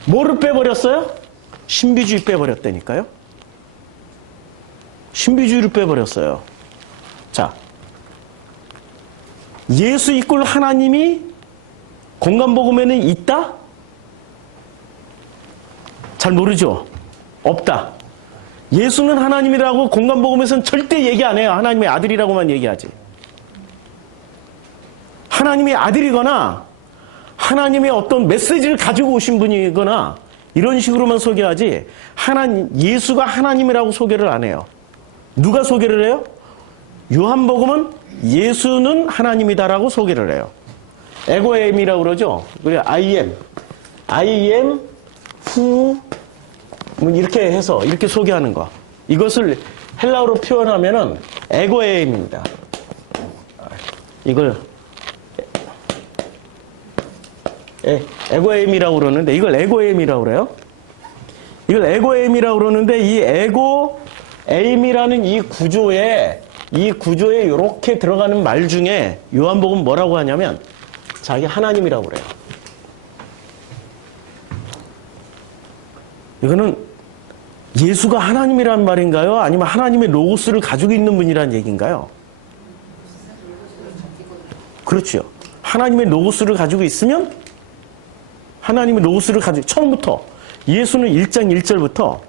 뭐를 빼버렸어요? 신비주의 빼버렸다니까요. 신비주의를 빼버렸어요. 자, 예수 이꼴 하나님이 공간복음에는 있다? 잘 모르죠? 없다. 예수는 하나님이라고 공간복음에서는 절대 얘기 안 해요. 하나님의 아들이라고만 얘기하지. 하나님의 아들이거나 하나님의 어떤 메시지를 가지고 오신 분이거나 이런 식으로만 소개하지 예수가 하나님이라고 소개를 안 해요. 누가 소개를 해요? 요한복음은 예수는 하나님이다라고 소개를 해요. 에고엠이라고 그러죠. 그래 I am who 이렇게 해서 이렇게 소개하는 거. 이것을 헬라어로 표현하면은 에고엠입니다. 이걸 에고엠이라고 그러는데 이걸 에고엠이라고 그래요. 이걸 에고엠이라고 그러는데 이 에고엠이라는 이 구조에 이렇게 들어가는 말 중에 요한복음 뭐라고 하냐면 자기 하나님이라고 그래요. 이거는 예수가 하나님이란 말인가요? 아니면 하나님의 로고스를 가지고 있는 분이란 얘기인가요? 그렇죠. 하나님의 로고스를 가지고 있으면 하나님의 로고스를 가지고 처음부터 예수는 1장 1절부터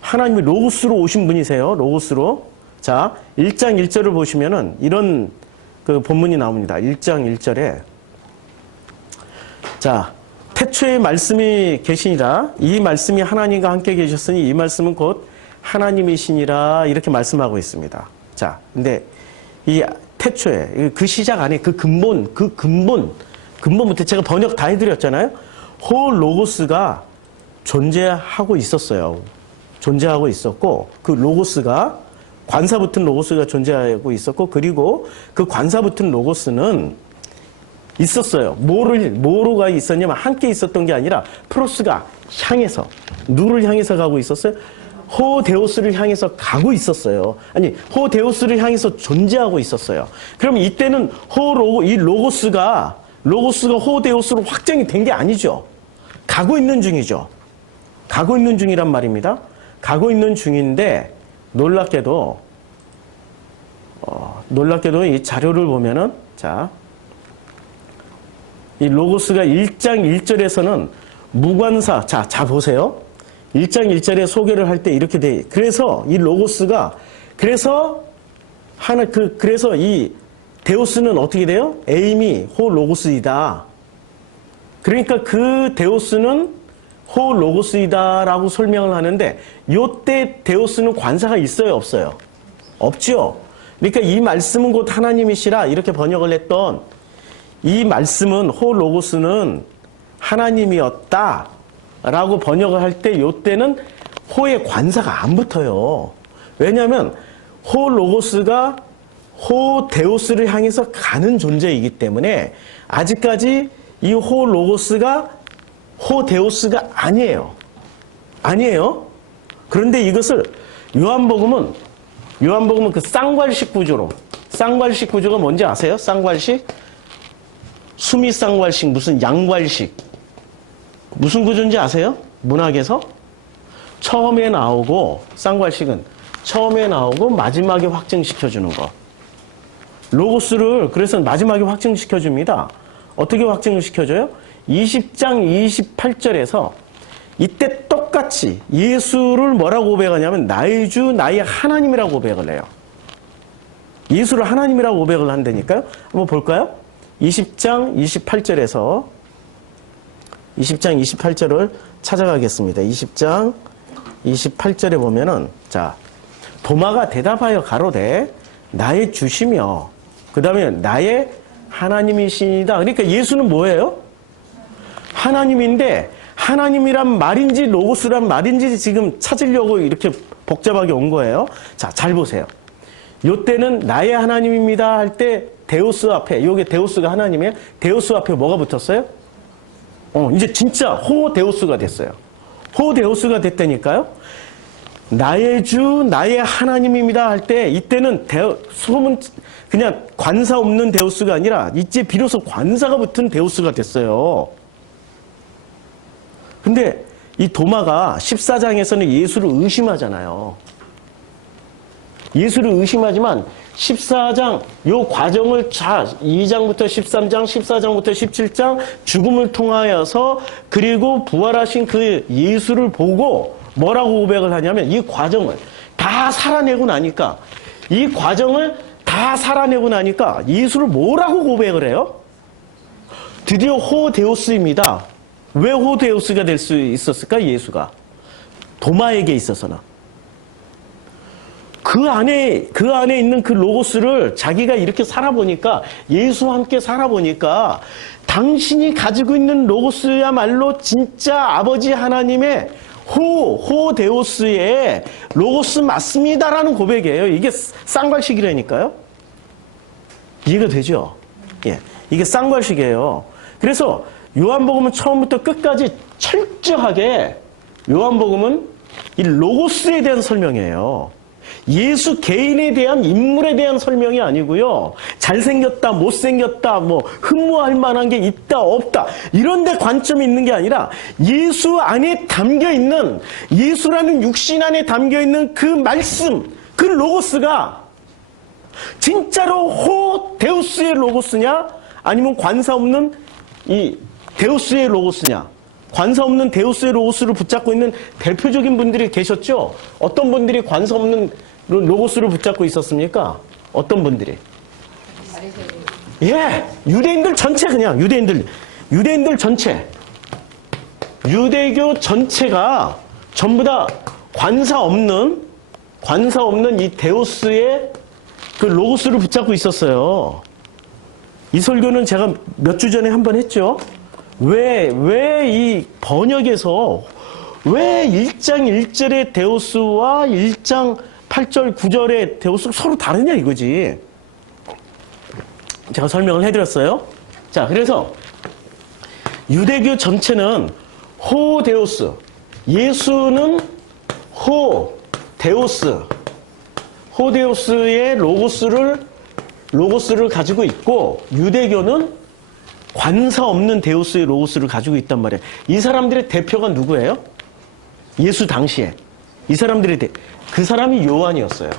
하나님의 로고스로 오신 분이세요. 로고스로. 자, 1장 1절을 보시면은 이런 그 본문이 나옵니다. 1장 1절에 자, 태초에 말씀이 계시니라 이 말씀이 하나님과 함께 계셨으니 이 말씀은 곧 하나님이시니라 이렇게 말씀하고 있습니다. 자, 근데 이 태초에 그 시작 안에 그 근본부터 제가 번역 다 해드렸잖아요. 호 로고스가 존재하고 있었어요. 존재하고 있었고 그 로고스가 관사 붙은 로고스가 존재하고 있었고 그리고 그 관사 붙은 로고스는 있었어요. 뭐로가 있었냐면 함께 있었던 게 아니라 프로스가 향해서 누를 향해서 가고 있었어요. 호데우스를 향해서 가고 있었어요. 아니 호데우스를 향해서 존재하고 있었어요. 그럼 이때는 이 로고스가 호데우스로 확정이 된 게 아니죠. 가고 있는 중이죠. 가고 있는 중이란 말입니다. 가고 있는 중인데 놀랍게도 이 자료를 보면은 자, 이 로고스가 1장 1절에서는 무관사 자 보세요. 1장 1절에 소개를 할 때 이렇게 돼. 그래서 이 로고스가 그래서 이 데우스는 어떻게 돼요? 에임이 호 로고스이다. 그러니까 그 데우스는 호 로고스이다라고 설명을 하는데 요때 데우스는 관사가 있어요, 없어요? 없죠. 그러니까 이 말씀은 곧 하나님이시라 이렇게 번역을 했던 이 말씀은 호 로고스는 하나님이었다라고 번역을 할 때 요때는 호의 관사가 안 붙어요. 왜냐하면 호 로고스가 호 데우스를 향해서 가는 존재이기 때문에 아직까지 이 호 로고스가 호 데우스가 아니에요. 아니에요. 그런데 이것을 요한복음은 그 쌍괄식 구조로 쌍괄식 구조가 뭔지 아세요? 쌍괄식? 수미 쌍괄식 무슨 양괄식 무슨 구조인지 아세요? 문학에서 처음에 나오고 쌍괄식은 처음에 나오고 마지막에 확증시켜주는 거. 로고스를 그래서 마지막에 확증시켜줍니다. 어떻게 확증을 시켜줘요? 20장 28절에서 이때 똑같이 예수를 뭐라고 고백하냐면 나의 주 나의 하나님이라고 고백을 해요. 예수를 하나님이라고 고백을 한다니까요. 한번 볼까요? 20장 28절에서 20장 28절을 찾아가겠습니다. 20장 28절에 보면은 자 도마가 대답하여 가로되 나의 주시며 그 다음에 나의 하나님이시니다. 그러니까 예수는 뭐예요? 하나님인데 하나님이란 말인지 로고스란 말인지 지금 찾으려고 이렇게 복잡하게 온 거예요. 자, 잘 보세요. 요때는 나의 하나님입니다 할 때 데우스 앞에 요게 데우스가 하나님이에요. 데우스 앞에 뭐가 붙었어요? 이제 진짜 호 데우스가 됐어요. 호 데우스가 됐다니까요. 나의 주 나의 하나님입니다 할 때 이때는 소문 그냥 관사 없는 데우스가 아니라 이제 비로소 관사가 붙은 데우스가 됐어요. 근데 이 도마가 14장에서는 예수를 의심하잖아요. 예수를 의심하지만 14장 요 과정을 2장부터 13장, 14장부터 17장 죽음을 통하여서 그리고 부활하신 그 예수를 보고 뭐라고 고백을 하냐면 이 과정을 다 살아내고 나니까 이 과정을 다 살아내고 나니까 예수를 뭐라고 고백을 해요? 드디어 호데우스입니다. 왜 호데우스가 될 수 있었을까? 예수가 도마에게 있어서는 그 안에 있는 그 로고스를 자기가 이렇게 살아보니까 예수와 함께 살아보니까 당신이 가지고 있는 로고스야말로 진짜 아버지 하나님의 호데우스의 로고스 맞습니다라는 고백이에요. 이게 쌍발식이라니까요. 이해가 되죠? 예, 이게 쌍발식이에요. 그래서 요한복음은 처음부터 끝까지 철저하게 요한복음은 이 로고스에 대한 설명이에요. 예수 개인에 대한 인물에 대한 설명이 아니고요. 잘생겼다, 못생겼다, 뭐 흠모할 만한 게 있다, 없다 이런 데 관점이 있는 게 아니라 예수 안에 담겨있는 예수라는 육신 안에 담겨있는 그 말씀, 그 로고스가 진짜로 호데우스의 로고스냐 아니면 관사 없는 이 데우스의 로고스냐. 관사 없는 데우스의 로고스를 붙잡고 있는 대표적인 분들이 계셨죠? 어떤 분들이 관사 없는 로고스를 붙잡고 있었습니까? 어떤 분들이? 예, 유대인들 전체 그냥 유대인들 전체 유대교 전체가 전부 다 관사 없는 이 데우스의 그 로고스를 붙잡고 있었어요. 이 설교는 제가 몇 주 전에 한번 했죠. 왜 이 번역에서 왜 1장 1절의 데우스와 1장 8절 9절의 데우스 서로 다르냐 이거지. 제가 설명을 해드렸어요. 자, 그래서 유대교 전체는 호데우스, 예수는 호데우스의 로고스를 가지고 있고 유대교는 관사 없는 데우스의 로고스를 가지고 있단 말이에요. 이 사람들의 대표가 누구예요? 예수 당시에. 이 사람들의 그 사람이 요한이었어요.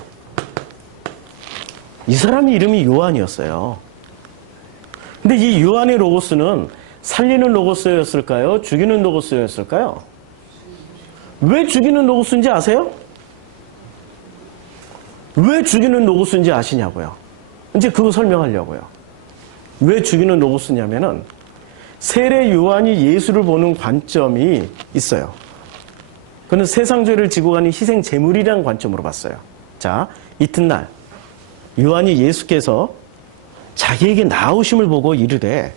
이 사람이 이름이 요한이었어요. 근데 이 요한의 로고스는 살리는 로고스였을까요? 죽이는 로고스였을까요? 왜 죽이는 로고스인지 아세요? 왜 죽이는 로고스인지 아시냐고요. 이제 그거 설명하려고요. 왜 죽이는 로고스냐면은 세례 요한이 예수를 보는 관점이 있어요. 그는 세상 죄를 지고 가는 희생 제물이라는 관점으로 봤어요. 자, 이튿날 요한이 예수께서 자기에게 나오심을 보고 이르되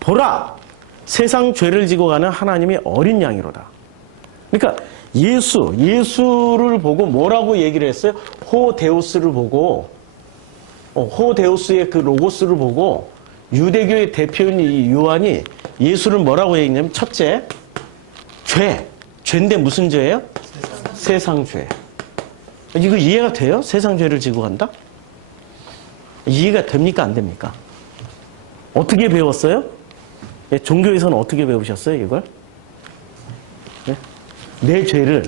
보라 세상 죄를 지고 가는 하나님의 어린 양이로다. 그러니까 예수를 보고 뭐라고 얘기를 했어요? 호데우스를 보고 호데우스의 그 로고스를 보고 유대교의 대표인 이 요한이 예수를 뭐라고 얘기했냐면 첫째 죄인데 무슨 죄예요? 세상 죄. 이거 이해가 돼요? 세상 죄를 지고 간다? 이해가 됩니까? 안 됩니까? 어떻게 배웠어요? 예, 종교에서는 어떻게 배우셨어요? 이걸? 예? 내 죄를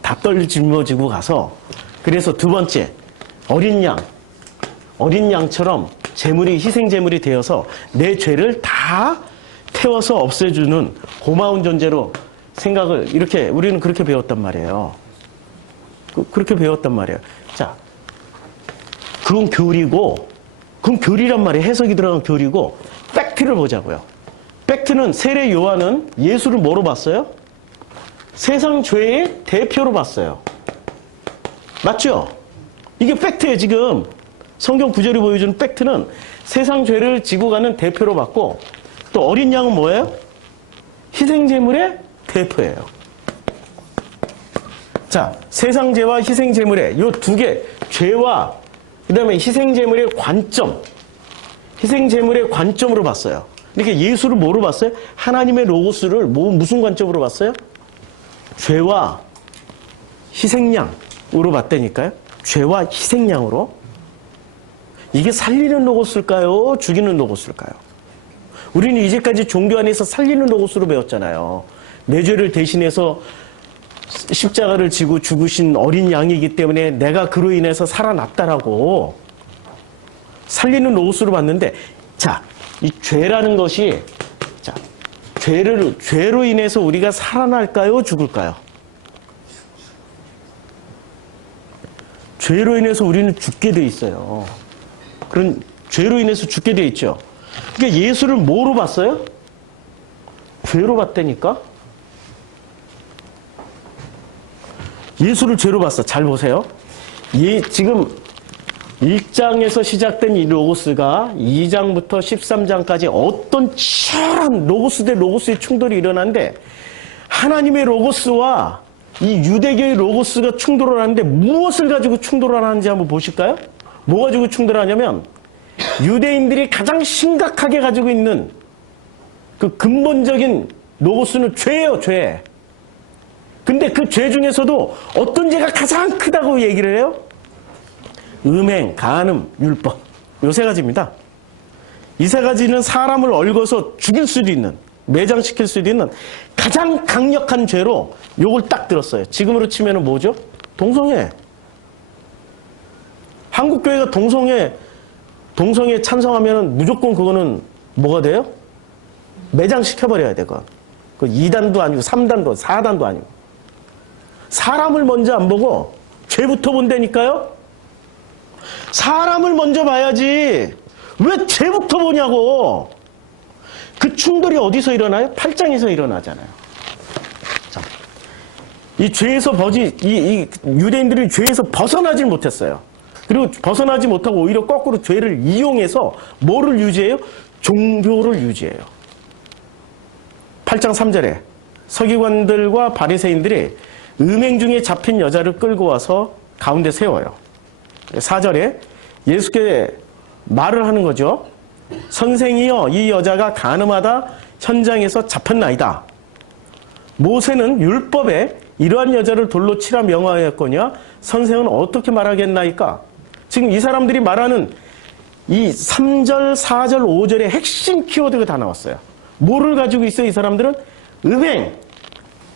다 떨어지고 가서 그래서 두 번째 어린 양처럼 희생 제물이 되어서 내 죄를 다 태워서 없애주는 고마운 존재로 생각을 우리는 그렇게 배웠단 말이에요. 그렇게 배웠단 말이에요. 자, 그건 교리란 말이에요. 해석이 들어간 교리고 팩트를 보자고요. 팩트는 세례 요한은 예수를 뭐로 봤어요? 세상 죄의 대표로 봤어요. 맞죠? 이게 팩트예요. 지금 성경 구절이 보여주는 팩트는 세상 죄를 지고 가는 대표로 봤고 또 어린 양은 뭐예요? 희생제물의 대표예요. 자, 세상 죄와 희생제물의 이 두 개, 죄와 그 다음에 희생제물의 관점으로 봤어요. 이렇게 예수를 뭐로 봤어요? 하나님의 로고스를 무슨 관점으로 봤어요? 죄와 희생양으로 봤다니까요. 죄와 희생양으로. 이게 살리는 로고스일까요? 죽이는 로고스일까요? 우리는 이제까지 종교 안에서 살리는 로고스로 배웠잖아요. 내 죄를 대신해서 십자가를 지고 죽으신 어린 양이기 때문에 내가 그로 인해서 살아났다라고 살리는 로고스로 봤는데, 자, 이 죄라는 것이, 자, 죄로 인해서 우리가 살아날까요? 죽을까요? 죄로 인해서 우리는 죽게 돼 있어요. 그런 죄로 인해서 죽게 돼 있죠. 그러니까 예수를 뭐로 봤어요? 죄로 봤다니까? 예수를 죄로 봤어. 잘 보세요. 지금 1장에서 시작된 이 로고스가 2장부터 13장까지 어떤 치열한 로고스 대 로고스의 충돌이 일어나는데, 하나님의 로고스와 이 유대교의 로고스가 충돌을 하는데 무엇을 가지고 충돌을 하는지 한번 보실까요? 뭐 가지고 충돌하냐면, 유대인들이 가장 심각하게 가지고 있는 그 근본적인 로고스는 죄예요, 죄. 근데 그 죄 중에서도 어떤 죄가 가장 크다고 얘기를 해요? 음행, 간음, 율법. 요 세 가지입니다. 이 세 가지는 사람을 얽어서 죽일 수도 있는, 매장시킬 수도 있는 가장 강력한 죄로 요걸 딱 들었어요. 지금으로 치면은 뭐죠? 동성애. 한국교회가 동성애 찬성하면은 무조건 그거는 뭐가 돼요? 매장시켜버려야 돼, 그건. 그 2단도 아니고 3단도, 4단도 아니고. 사람을 먼저 안 보고 죄부터 본다니까요? 사람을 먼저 봐야지. 왜 죄부터 보냐고. 그 충돌이 어디서 일어나요? 8장에서 일어나잖아요. 자, 이 죄에서 이 유대인들이 죄에서 벗어나질 못했어요. 그리고 벗어나지 못하고 오히려 거꾸로 죄를 이용해서 뭐를 유지해요? 종교를 유지해요. 8장 3절에 서기관들과 바리새인들이 음행 중에 잡힌 여자를 끌고 와서 가운데 세워요. 4절에 예수께 말을 하는 거죠. 선생이여, 이 여자가 간음하다 현장에서 잡혔나이다. 모세는 율법에 이러한 여자를 돌로 치라 명하였거니와 선생은 어떻게 말하겠나이까? 지금 이 사람들이 말하는 이 3절, 4절, 5절의 핵심 키워드가 다 나왔어요. 뭐를 가지고 있어요, 이 사람들은? 음행,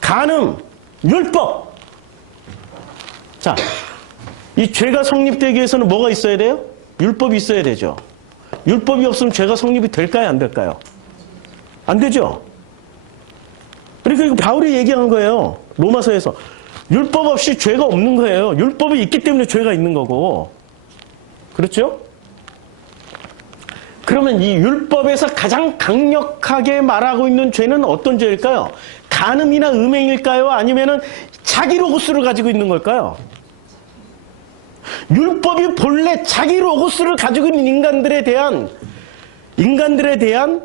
간음, 율법. 자, 이 죄가 성립되기 위해서는 뭐가 있어야 돼요? 율법이 있어야 되죠. 율법이 없으면 죄가 성립이 될까요, 안 될까요? 안 되죠. 그러니까 이거 바울이 얘기한 거예요. 로마서에서. 율법 없이 죄가 없는 거예요. 율법이 있기 때문에 죄가 있는 거고. 그렇죠? 그러면 이 율법에서 가장 강력하게 말하고 있는 죄는 어떤 죄일까요? 간음이나 음행일까요? 아니면은 자기 로고스를 가지고 있는 걸까요? 율법이 본래 자기 로고스를 가지고 있는 인간들에 대한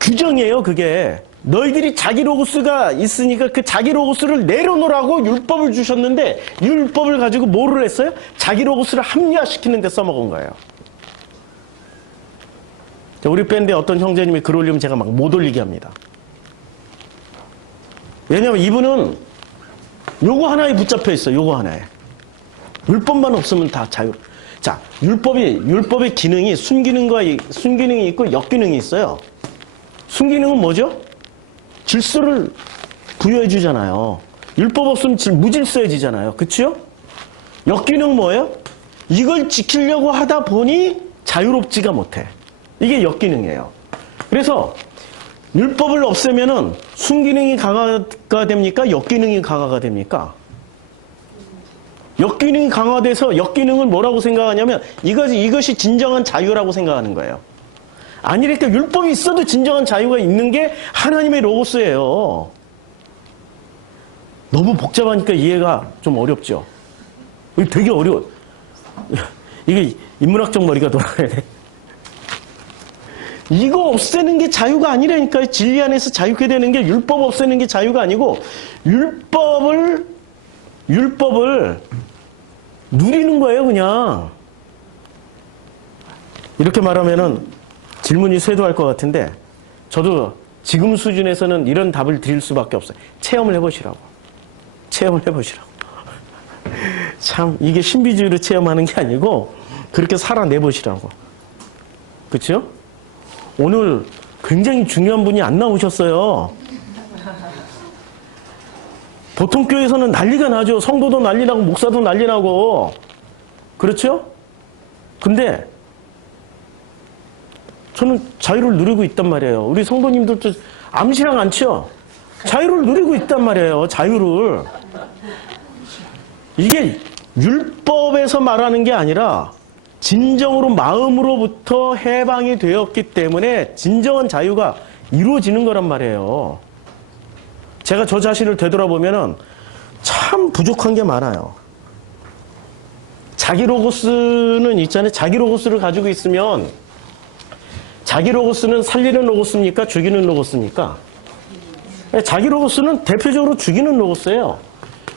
규정이에요, 그게. 너희들이 자기 로고스가 있으니까 그 자기 로고스를 내려놓으라고 율법을 주셨는데, 율법을 가지고 뭐를 했어요? 자기 로고스를 합리화시키는 데 써먹은 거예요. 우리 밴드에 어떤 형제님이 글 올리면 제가 막 못 올리게 합니다. 왜냐면 이분은 요거 하나에 붙잡혀 있어요, 요거 하나에. 율법만 없으면 다 자유. 자, 율법의 기능이 순기능이 있고 역기능이 있어요. 순기능은 뭐죠? 질서를 부여해 주잖아요. 율법 없으면 무질서해지잖아요. 그치요? 역기능은 뭐예요? 이걸 지키려고 하다 보니 자유롭지가 못해. 이게 역기능이에요. 그래서 율법을 없애면은 순기능이 강화가 됩니까? 역기능이 강화가 됩니까? 역기능이 강화돼서 역기능을 뭐라고 생각하냐면 이것이 진정한 자유라고 생각하는 거예요. 아니니까 율법이 있어도 진정한 자유가 있는 게 하나님의 로고스예요. 너무 복잡하니까 이해가 좀 어렵죠. 이게 되게 어려워. 이게 인문학적 머리가 돌아가야 돼. 이거 없애는 게 자유가 아니라니까요. 진리 안에서 자유케 되는 게 율법 없애는 게 자유가 아니고 율법을 누리는 거예요, 그냥. 이렇게 말하면은 질문이 쇄도할 것 같은데 저도 지금 수준에서는 이런 답을 드릴 수밖에 없어요. 체험을 해보시라고. 참 이게 신비주의로 체험하는 게 아니고 그렇게 살아내보시라고. 그렇죠? 오늘 굉장히 중요한 분이 안 나오셨어요. 보통 교회에서는 난리가 나죠. 성도도 난리 나고 목사도 난리 나고. 그렇죠? 근데 저는 자유를 누리고 있단 말이에요. 우리 성도님들도 암시랑 않죠? 자유를 누리고 있단 말이에요. 자유를. 이게 율법에서 말하는 게 아니라 진정으로 마음으로부터 해방이 되었기 때문에 진정한 자유가 이루어지는 거란 말이에요. 제가 저 자신을 되돌아보면 참 부족한 게 많아요. 자기 로고스는 있잖아요. 자기 로고스를 가지고 있으면 자기 로고스는 살리는 로고스입니까? 죽이는 로고스입니까? 자기 로고스는 대표적으로 죽이는 로고스예요.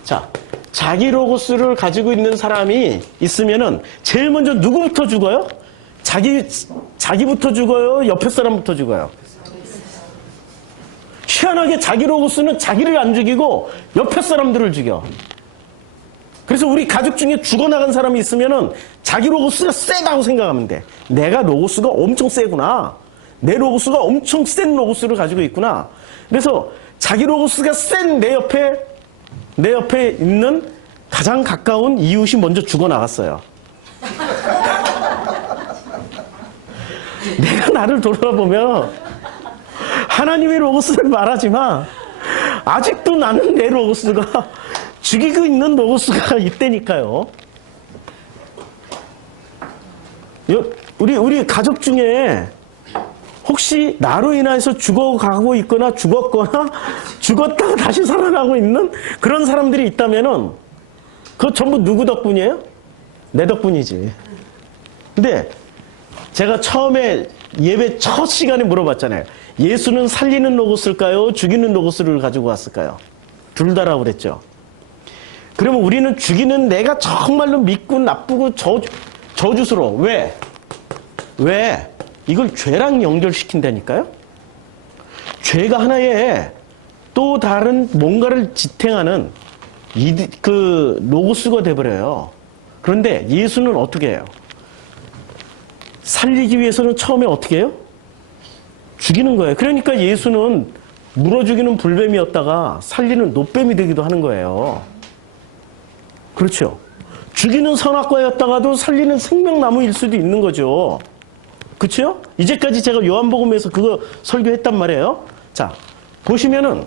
자, 자기 로고스를 가지고 있는 사람이 있으면은 제일 먼저 누구부터 죽어요? 자기부터 죽어요? 옆에 사람부터 죽어요? 희한하게 자기 로고스는 자기를 안 죽이고 옆에 사람들을 죽여. 그래서 우리 가족 중에 죽어나간 사람이 있으면은 자기 로고스가 세다고 생각하면 돼. 내가 로고스가 엄청 세구나. 내 로고스가 엄청 센 로고스를 가지고 있구나. 그래서 자기 로고스가 센 내 옆에 있는 가장 가까운 이웃이 먼저 죽어나갔어요. 내가 나를 돌아보면 하나님의 로고스를 말하지만 아직도 나는 내 로고스가 죽이고 있는 로고스가 있다니까요. 우리 가족 중에 혹시 나로 인해서 죽어가고 있거나 죽었거나 죽었다가 다시 살아나고 있는 그런 사람들이 있다면은 그거 전부 누구 덕분이에요? 내 덕분이지. 근데 제가 처음에 예배 첫 시간에 물어봤잖아요. 예수는 살리는 로고스일까요? 죽이는 로고스를 가지고 왔을까요? 둘 다라고 그랬죠. 그러면 우리는 죽이는 내가 정말로 믿고 나쁘고 저주스러워. 왜? 이걸 죄랑 연결시킨다니까요? 죄가 하나의 또 다른 뭔가를 지탱하는 그 로고스가 돼버려요. 그런데 예수는 어떻게 해요? 살리기 위해서는 처음에 어떻게 해요? 죽이는 거예요. 그러니까 예수는 물어 죽이는 불뱀이었다가 살리는 노뱀이 되기도 하는 거예요. 그렇죠? 죽이는 선악과였다가도 살리는 생명나무일 수도 있는 거죠. 그렇죠? 이제까지 제가 요한복음에서 그거 설교했단 말이에요. 자, 보시면은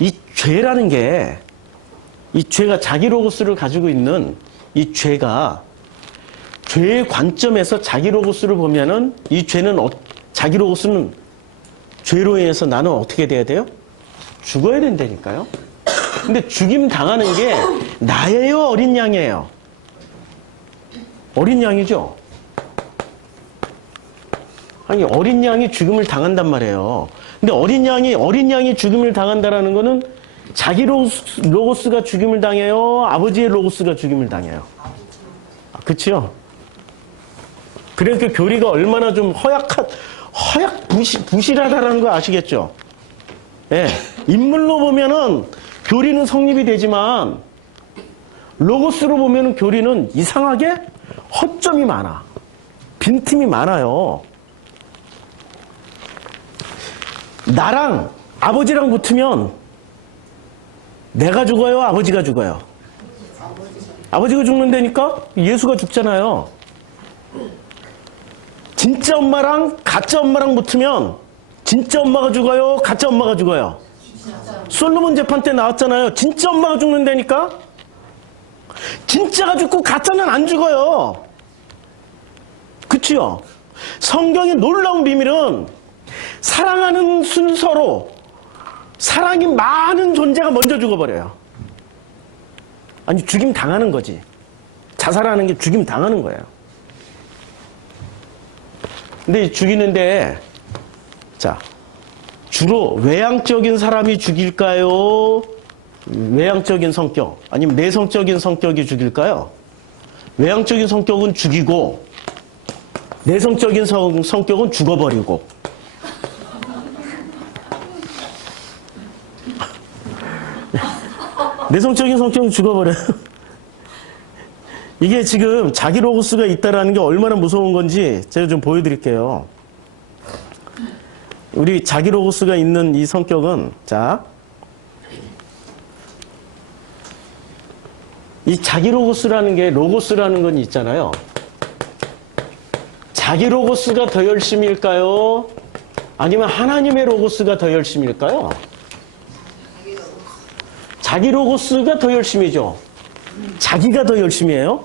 이 죄라는 게 이 죄가 자기 로고스를 가지고 있는 이 죄가 죄의 관점에서 자기 로고스를 보면은 이 죄는 자기 로고스는 죄로 인해서 나는 어떻게 돼야 돼요? 죽어야 된다니까요. 근데 죽임 당하는 게 나예요, 어린 양이에요? 어린 양이죠. 아니 어린 양이 죽음을 당한단 말이에요. 근데 어린 양이 죽음을 당한다라는 거는 자기 로고스가 죽임을 당해요? 아버지의 로고스가 죽임을 당해요? 그렇죠? 그러니까 교리가 얼마나 좀 부실하다라는 거 아시겠죠? 예. 인물로 보면은 교리는 성립이 되지만 로고스로 보면은 교리는 이상하게 허점이 많아. 빈틈이 많아요. 나랑 아버지랑 붙으면 내가 죽어요? 아버지가 죽어요? 아버지가 죽는다니까? 예수가 죽잖아요. 진짜 엄마랑 가짜 엄마랑 붙으면 진짜 엄마가 죽어요? 가짜 엄마가 죽어요? 솔로몬 재판 때 나왔잖아요. 진짜 엄마가 죽는다니까? 진짜가 죽고 가짜는 안 죽어요. 그치요? 성경의 놀라운 비밀은 사랑하는 순서로 사랑이 많은 존재가 먼저 죽어버려요. 아니 죽임 당하는 거지. 자살하는 게 죽임 당하는 거예요. 근데 죽이는데 자 주로 외향적인 사람이 죽일까요? 외향적인 성격 아니면 내성적인 성격이 죽일까요? 외향적인 성격은 죽이고 내성적인 성격은 죽어버리고. 내성적인 성격은 죽어버려요. 이게 지금 자기 로고스가 있다라는 게 얼마나 무서운 건지 제가 좀 보여드릴게요. 우리 자기 로고스가 있는 이 성격은 자 이 자기 로고스라는 게, 로고스라는 건 있잖아요. 자기 로고스가 더 열심일까요? 아니면 하나님의 로고스가 더 열심일까요? 자기 로고스가 더 열심이죠. 자기가 더 열심히 해요.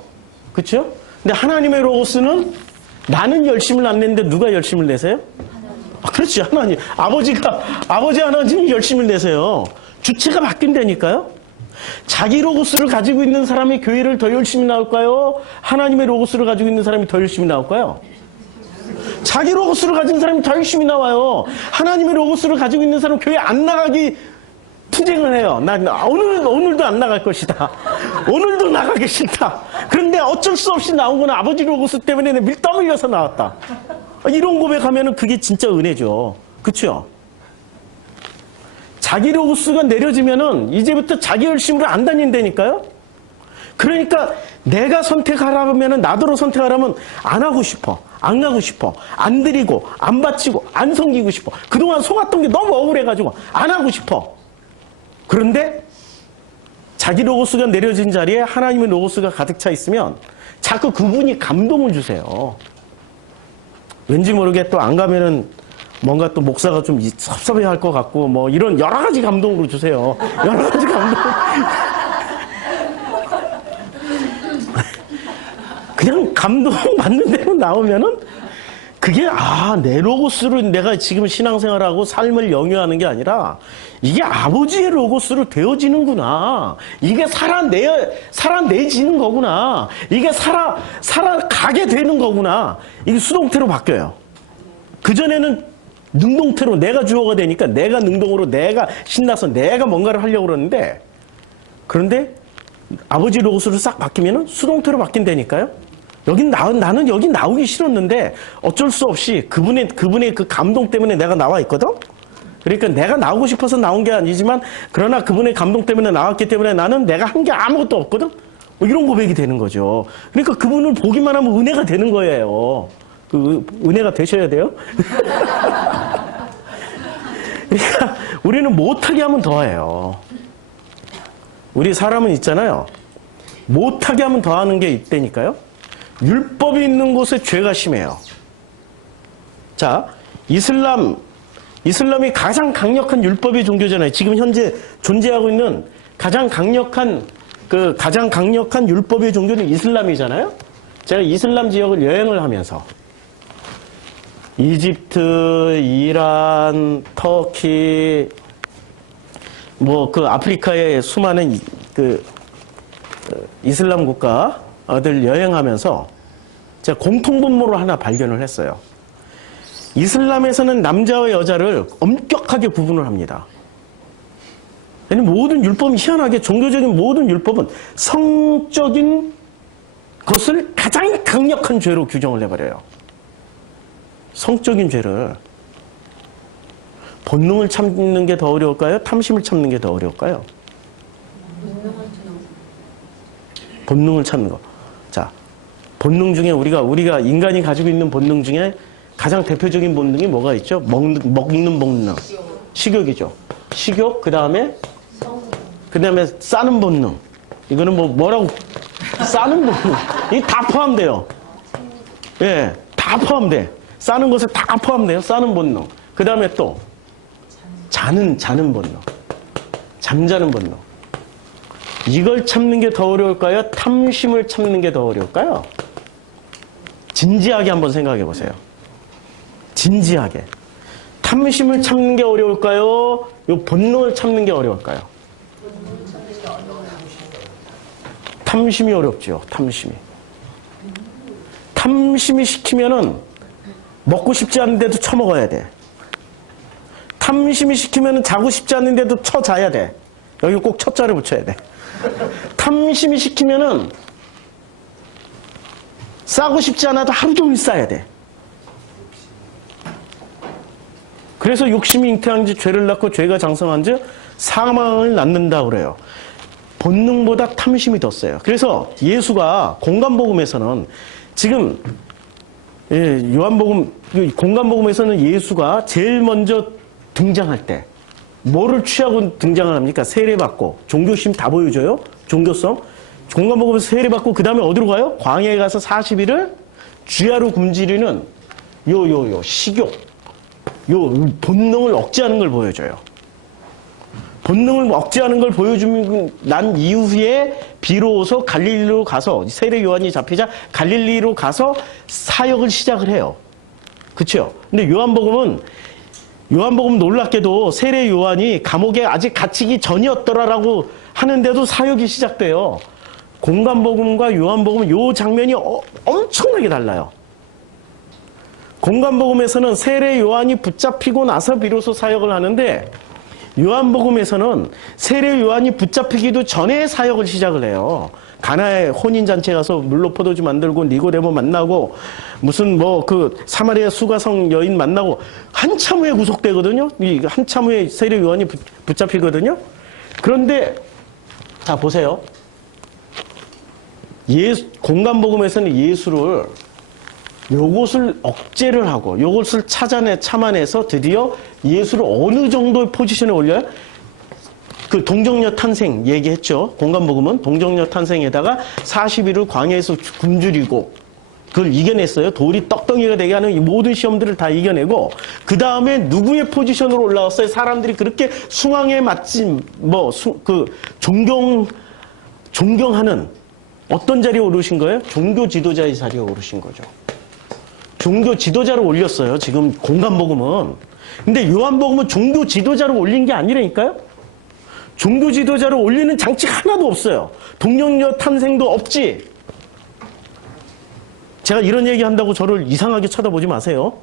그렇죠? 근데 하나님의 로고스는 나는 열심을 안 내는데 누가 열심을 내세요? 그렇지, 하나님. 아버지 하나님이 열심을 내세요. 주체가 바뀐다니까요? 자기 로고스를 가지고 있는 사람이 교회를 더 열심히 나올까요? 하나님의 로고스를 가지고 있는 사람이 더 열심히 나올까요? 자기 로고스를 가진 사람이 더 열심히 나와요. 하나님의 로고스를 가지고 있는 사람은 교회 안 나가기 투쟁을 해요. 오늘도 안 나갈 것이다. 오늘도 나가기 싫다. 그런데 어쩔 수 없이 나온 건 아버지 로고스 때문에 밀 떠밀려서 나왔다. 이런 고백하면은 그게 진짜 은혜죠. 그렇죠? 자기 로고스가 내려지면은 이제부터 자기 열심으로 안 다닌다니까요? 그러니까 내가 선택하라면은 나더러 선택하라면 안 하고 싶어. 안 가고 싶어. 안 드리고, 안 바치고, 안 섬기고 싶어. 그동안 속았던 게 너무 억울해가지고 안 하고 싶어. 그런데 자기 로고스가 내려진 자리에 하나님의 로고스가 가득 차 있으면 자꾸 그분이 감동을 주세요. 왠지 모르게 또 안 가면은 뭔가 또 목사가 좀 섭섭해 할 것 같고 뭐 이런 여러 가지 감동으로 주세요. 여러 가지 감동. 그냥 감동 받는 대로 나오면은 그게 내 로고스로 내가 지금 신앙생활하고 삶을 영위하는 게 아니라 이게 아버지의 로고스로 되어지는구나. 이게 살아내지는 거구나. 이게 살아가게 되는 거구나. 이게 수동태로 바뀌어요. 그전에는 능동태로 내가 주어가 되니까 내가 능동으로 내가 신나서 내가 뭔가를 하려고 그러는데 그런데 아버지 로고스로 싹 바뀌면은 수동태로 바뀐다니까요. 나는 여기 나오기 싫었는데 어쩔 수 없이 그분의 그 감동 때문에 내가 나와 있거든? 그러니까 내가 나오고 싶어서 나온 게 아니지만 그러나 그분의 감동 때문에 나왔기 때문에 나는 내가 한 게 아무것도 없거든? 이런 고백이 되는 거죠. 그러니까 그분을 보기만 하면 은혜가 되는 거예요. 그 은혜가 되셔야 돼요. 그러니까 우리는 못하게 하면 더해요. 우리 사람은 있잖아요. 못하게 하면 더하는 게 있다니까요. 율법이 있는 곳에 죄가 심해요. 자, 이슬람이 가장 강력한 율법의 종교잖아요. 지금 현재 존재하고 있는 가장 강력한 율법의 종교는 이슬람이잖아요. 제가 이슬람 지역을 여행을 하면서 이집트, 이란, 터키, 아프리카의 수많은 이슬람 국가들 여행하면서 제가 공통분모를 하나 발견을 했어요. 이슬람에서는 남자와 여자를 엄격하게 구분을 합니다. 모든 율법이 희한하게 종교적인 모든 율법은 성적인 것을 가장 강력한 죄로 규정을 해버려요. 성적인 죄를. 본능을 참는 게 더 어려울까요? 탐심을 참는 게 더 어려울까요? 본능을 참는 거. 자, 본능 중에 우리가 인간이 가지고 있는 본능 중에 가장 대표적인 본능이 뭐가 있죠? 먹는 본능. 식욕이죠. 식욕, 그 다음에 싸는 본능. 이거는 뭐라고? 싸는 본능. 이게 다 포함돼요. 예, 다 포함돼. 싸는 것에 다 포함돼요. 싸는 본능. 그 다음에 또 자는 본능. 잠자는 본능. 이걸 참는 게 더 어려울까요? 탐심을 참는 게 더 어려울까요? 진지하게 한번 생각해 보세요. 진지하게. 탐심을 참는 게 어려울까요? 이 본능을 참는 게 어려울까요? 탐심이 어렵죠. 탐심이 시키면은 먹고 싶지 않은데도 처먹어야 돼. 탐심이 시키면은 자고 싶지 않은데도 자야 돼. 여기 꼭 첫자를 붙여야 돼. 탐심이 시키면은 싸고 싶지 않아도 하루 종일 싸야 돼. 그래서 욕심이 잉태한 지 죄를 낳고 죄가 장성한 지 사망을 낳는다 그래요. 본능보다 탐심이 더 세요. 그래서 예수가 공간복음에서는 지금 공간복음에서는 예수가 제일 먼저 등장할 때 뭐를 취하고 등장을 합니까? 세례받고 종교심 다 보여줘요. 종교성. 공감복음에서 세례받고 그 다음에 어디로 가요? 광야에 가서 40일을 주야로 굶주리는 식욕, 본능을 억제하는 걸 보여줘요. 본능을 억제하는 걸 보여주면 난 이후에 비로소 갈릴리로 가서 세례 요한이 잡히자 갈릴리로 가서 사역을 시작을 해요. 그렇죠? 근데 요한복음은 놀랍게도 세례 요한이 감옥에 아직 갇히기 전이었더라라고 하는데도 사역이 시작돼요. 공감복음과 요한복음 요 장면이 엄청나게 달라요. 공감복음에서는 세례 요한이 붙잡히고 나서 비로소 사역을 하는데 요한복음에서는 세례 요한이 붙잡히기도 전에 사역을 시작을 해요. 가나의 혼인잔치에 가서 물로 포도주 만들고 니고데모 만나고 무슨 사마리아 수가성 여인 만나고 한참 후에 구속되거든요. 한참 후에 세례 요한이 붙잡히거든요. 그런데 자 보세요. 공감복음에서는 예수를 요것을 억제를 하고 요것을 참아내서 드디어 예수를 어느 정도의 포지션에 올려요? 그 동정녀 탄생 얘기했죠. 공감복음은 동정녀 탄생에다가 40일을 광야에서 굶주리고 그걸 이겨냈어요. 돌이 떡덩이가 되게 하는 이 모든 시험들을 다 이겨내고 그 다음에 누구의 포지션으로 올라왔어요? 사람들이 그렇게 숭앙에 맞지 존경하는 어떤 자리에 오르신 거예요? 종교 지도자의 자리에 오르신 거죠. 종교 지도자로 올렸어요. 지금 공감복음은. 근데 요한복음은 종교 지도자로 올린 게 아니라니까요. 종교 지도자로 올리는 장치가 하나도 없어요. 동정녀 탄생도 없지. 제가 이런 얘기 한다고 저를 이상하게 쳐다보지 마세요.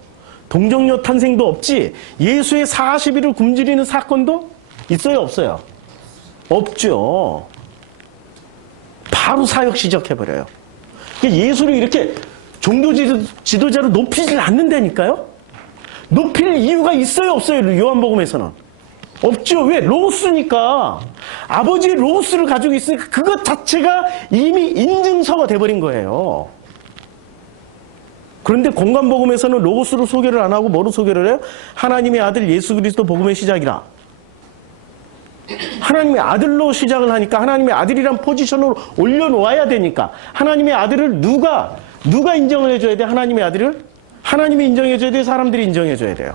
동정녀 탄생도 없지. 예수의 40일을 굶주리는 사건도 있어요, 없어요? 없죠. 바로 사역 시작해버려요. 예수를 이렇게 종교 지도자로 높이질 않는다니까요? 높일 이유가 있어요, 없어요? 요한복음에서는. 없죠. 왜? 로고스니까. 아버지의 로고스를 가지고 있으니까 그것 자체가 이미 인증서가 돼버린 거예요. 그런데 공감복음에서는 로고스로 소개를 안 하고 뭐로 소개를 해요? 하나님의 아들 예수 그리스도 복음의 시작이라. 하나님의 아들로 시작을 하니까 하나님의 아들이란 포지션으로 올려놓아야 되니까 하나님의 아들을 누가 인정을 해줘야 돼? 하나님의 아들을? 하나님이 인정해줘야 돼? 사람들이 인정해줘야 돼요?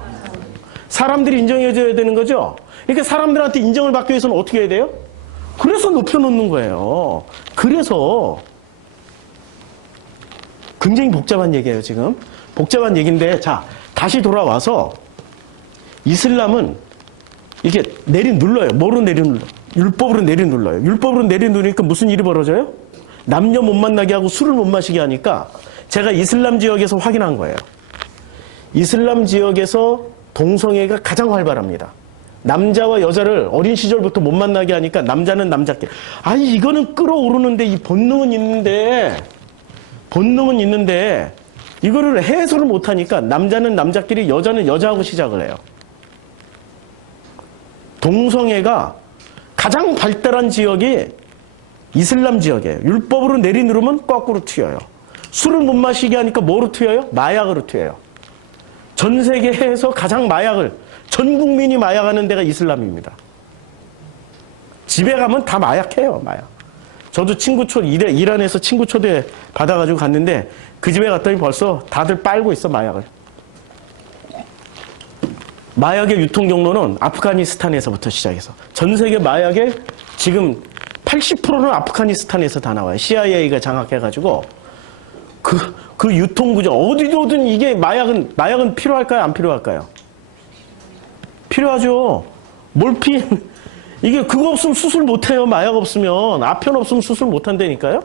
사람들이 인정해줘야 되는 거죠? 그러니까 사람들한테 인정을 받기 위해서는 어떻게 해야 돼요? 그래서 높여놓는 거예요. 그래서 굉장히 복잡한 얘기예요, 지금. 복잡한 얘기인데 자, 다시 돌아와서 이슬람은 이게 내리눌러요. 뭐로 내리눌러? 율법으로 내리눌러요. 율법으로 내리누르니까 무슨 일이 벌어져요? 남녀 못 만나게 하고 술을 못 마시게 하니까 제가 이슬람 지역에서 확인한 거예요. 이슬람 지역에서 동성애가 가장 활발합니다. 남자와 여자를 어린 시절부터 못 만나게 하니까 남자는 남자끼리. 아니 이거는 끌어오르는데 이 본능은 있는데 이거를 해소를 못하니까 남자는 남자끼리 여자는 여자하고 시작을 해요. 동성애가 가장 발달한 지역이 이슬람 지역이에요. 율법으로 내리누르면 거꾸로 튀어요. 술을 못 마시게 하니까 뭐로 튀어요? 마약으로 튀어요. 전 세계에서 가장 전 국민이 마약하는 데가 이슬람입니다. 집에 가면 다 마약해요, 마약. 저도 이란에서 친구 초대 받아가지고 갔는데 그 집에 갔더니 벌써 다들 빨고 있어, 마약을. 마약의 유통 경로는 아프가니스탄에서부터 시작해서 전 세계 마약의 지금 80%는 아프가니스탄에서 다 나와요. CIA가 장악해가지고 그 유통 구조 어디로든 이게 마약은 필요할까요? 안 필요할까요? 필요하죠. 몰핀 이게 그거 없으면 수술 못해요. 마약 없으면 아편 없으면 수술 못한다니까요.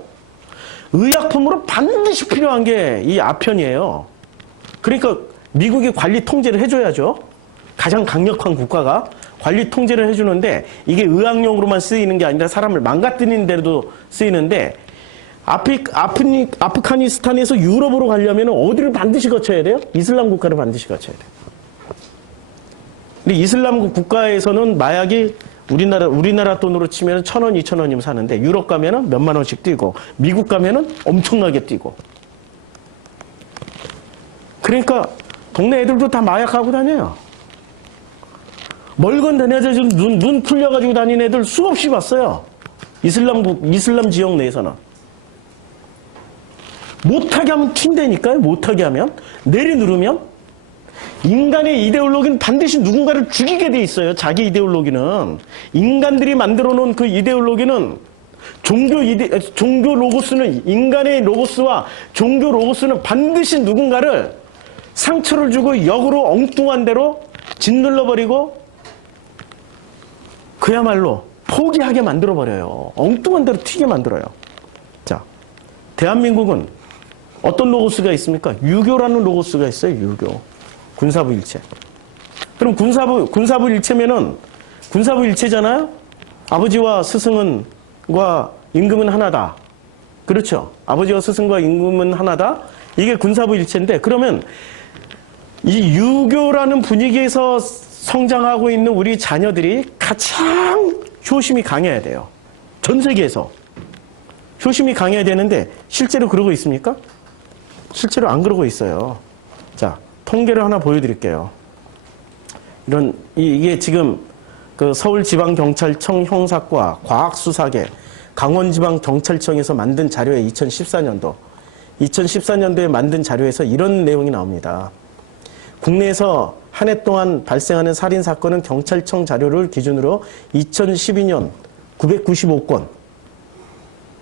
의약품으로 반드시 필요한 게 이 아편이에요. 그러니까 미국이 관리 통제를 해줘야죠. 가장 강력한 국가가 관리 통제를 해주는데 이게 의학용으로만 쓰이는 게 아니라 사람을 망가뜨리는 데도 쓰이는데 아프가니스탄에서 유럽으로 가려면 어디를 반드시 거쳐야 돼요? 이슬람 국가를 반드시 거쳐야 돼요. 근데 이슬람 국가에서는 마약이 우리나라 돈으로 치면 1,000원, 2,000원이면 사는데 유럽 가면은 몇만 원씩 뛰고 미국 가면은 엄청나게 뛰고. 그러니까 동네 애들도 다 마약하고 다녀요. 멀건 다녀서 눈 풀려가지고 다니는 애들 수없이 봤어요. 이슬람 지역 내에서는. 못하게 하면 튄다니까요. 못하게 하면. 내려누르면. 인간의 이데올로기는 반드시 누군가를 죽이게 돼 있어요. 자기 이데올로기는. 인간들이 만들어 놓은 그 이데올로기는 종교 로고스는, 인간의 로고스와 종교 로고스는 반드시 누군가를 상처를 주고 역으로 엉뚱한 대로 짓눌러버리고 그야말로 포기하게 만들어버려요. 엉뚱한 대로 튀게 만들어요. 자, 대한민국은 어떤 로고스가 있습니까? 유교라는 로고스가 있어요. 유교. 군사부 일체. 그럼 군사부 일체면은 군사부 일체잖아요? 아버지와 스승과 임금은 하나다. 그렇죠? 아버지와 스승과 임금은 하나다. 이게 군사부 일체인데, 그러면 이 유교라는 분위기에서 성장하고 있는 우리 자녀들이 가장 효심이 강해야 돼요. 전 세계에서. 효심이 강해야 되는데, 실제로 그러고 있습니까? 실제로 안 그러고 있어요. 자, 통계를 하나 보여드릴게요. 이게 지금 그 서울지방경찰청 형사과 과학수사계 강원지방경찰청에서 만든 자료에 2014년도에 만든 자료에서 이런 내용이 나옵니다. 국내에서 한 해 동안 발생하는 살인사건은 경찰청 자료를 기준으로 2012년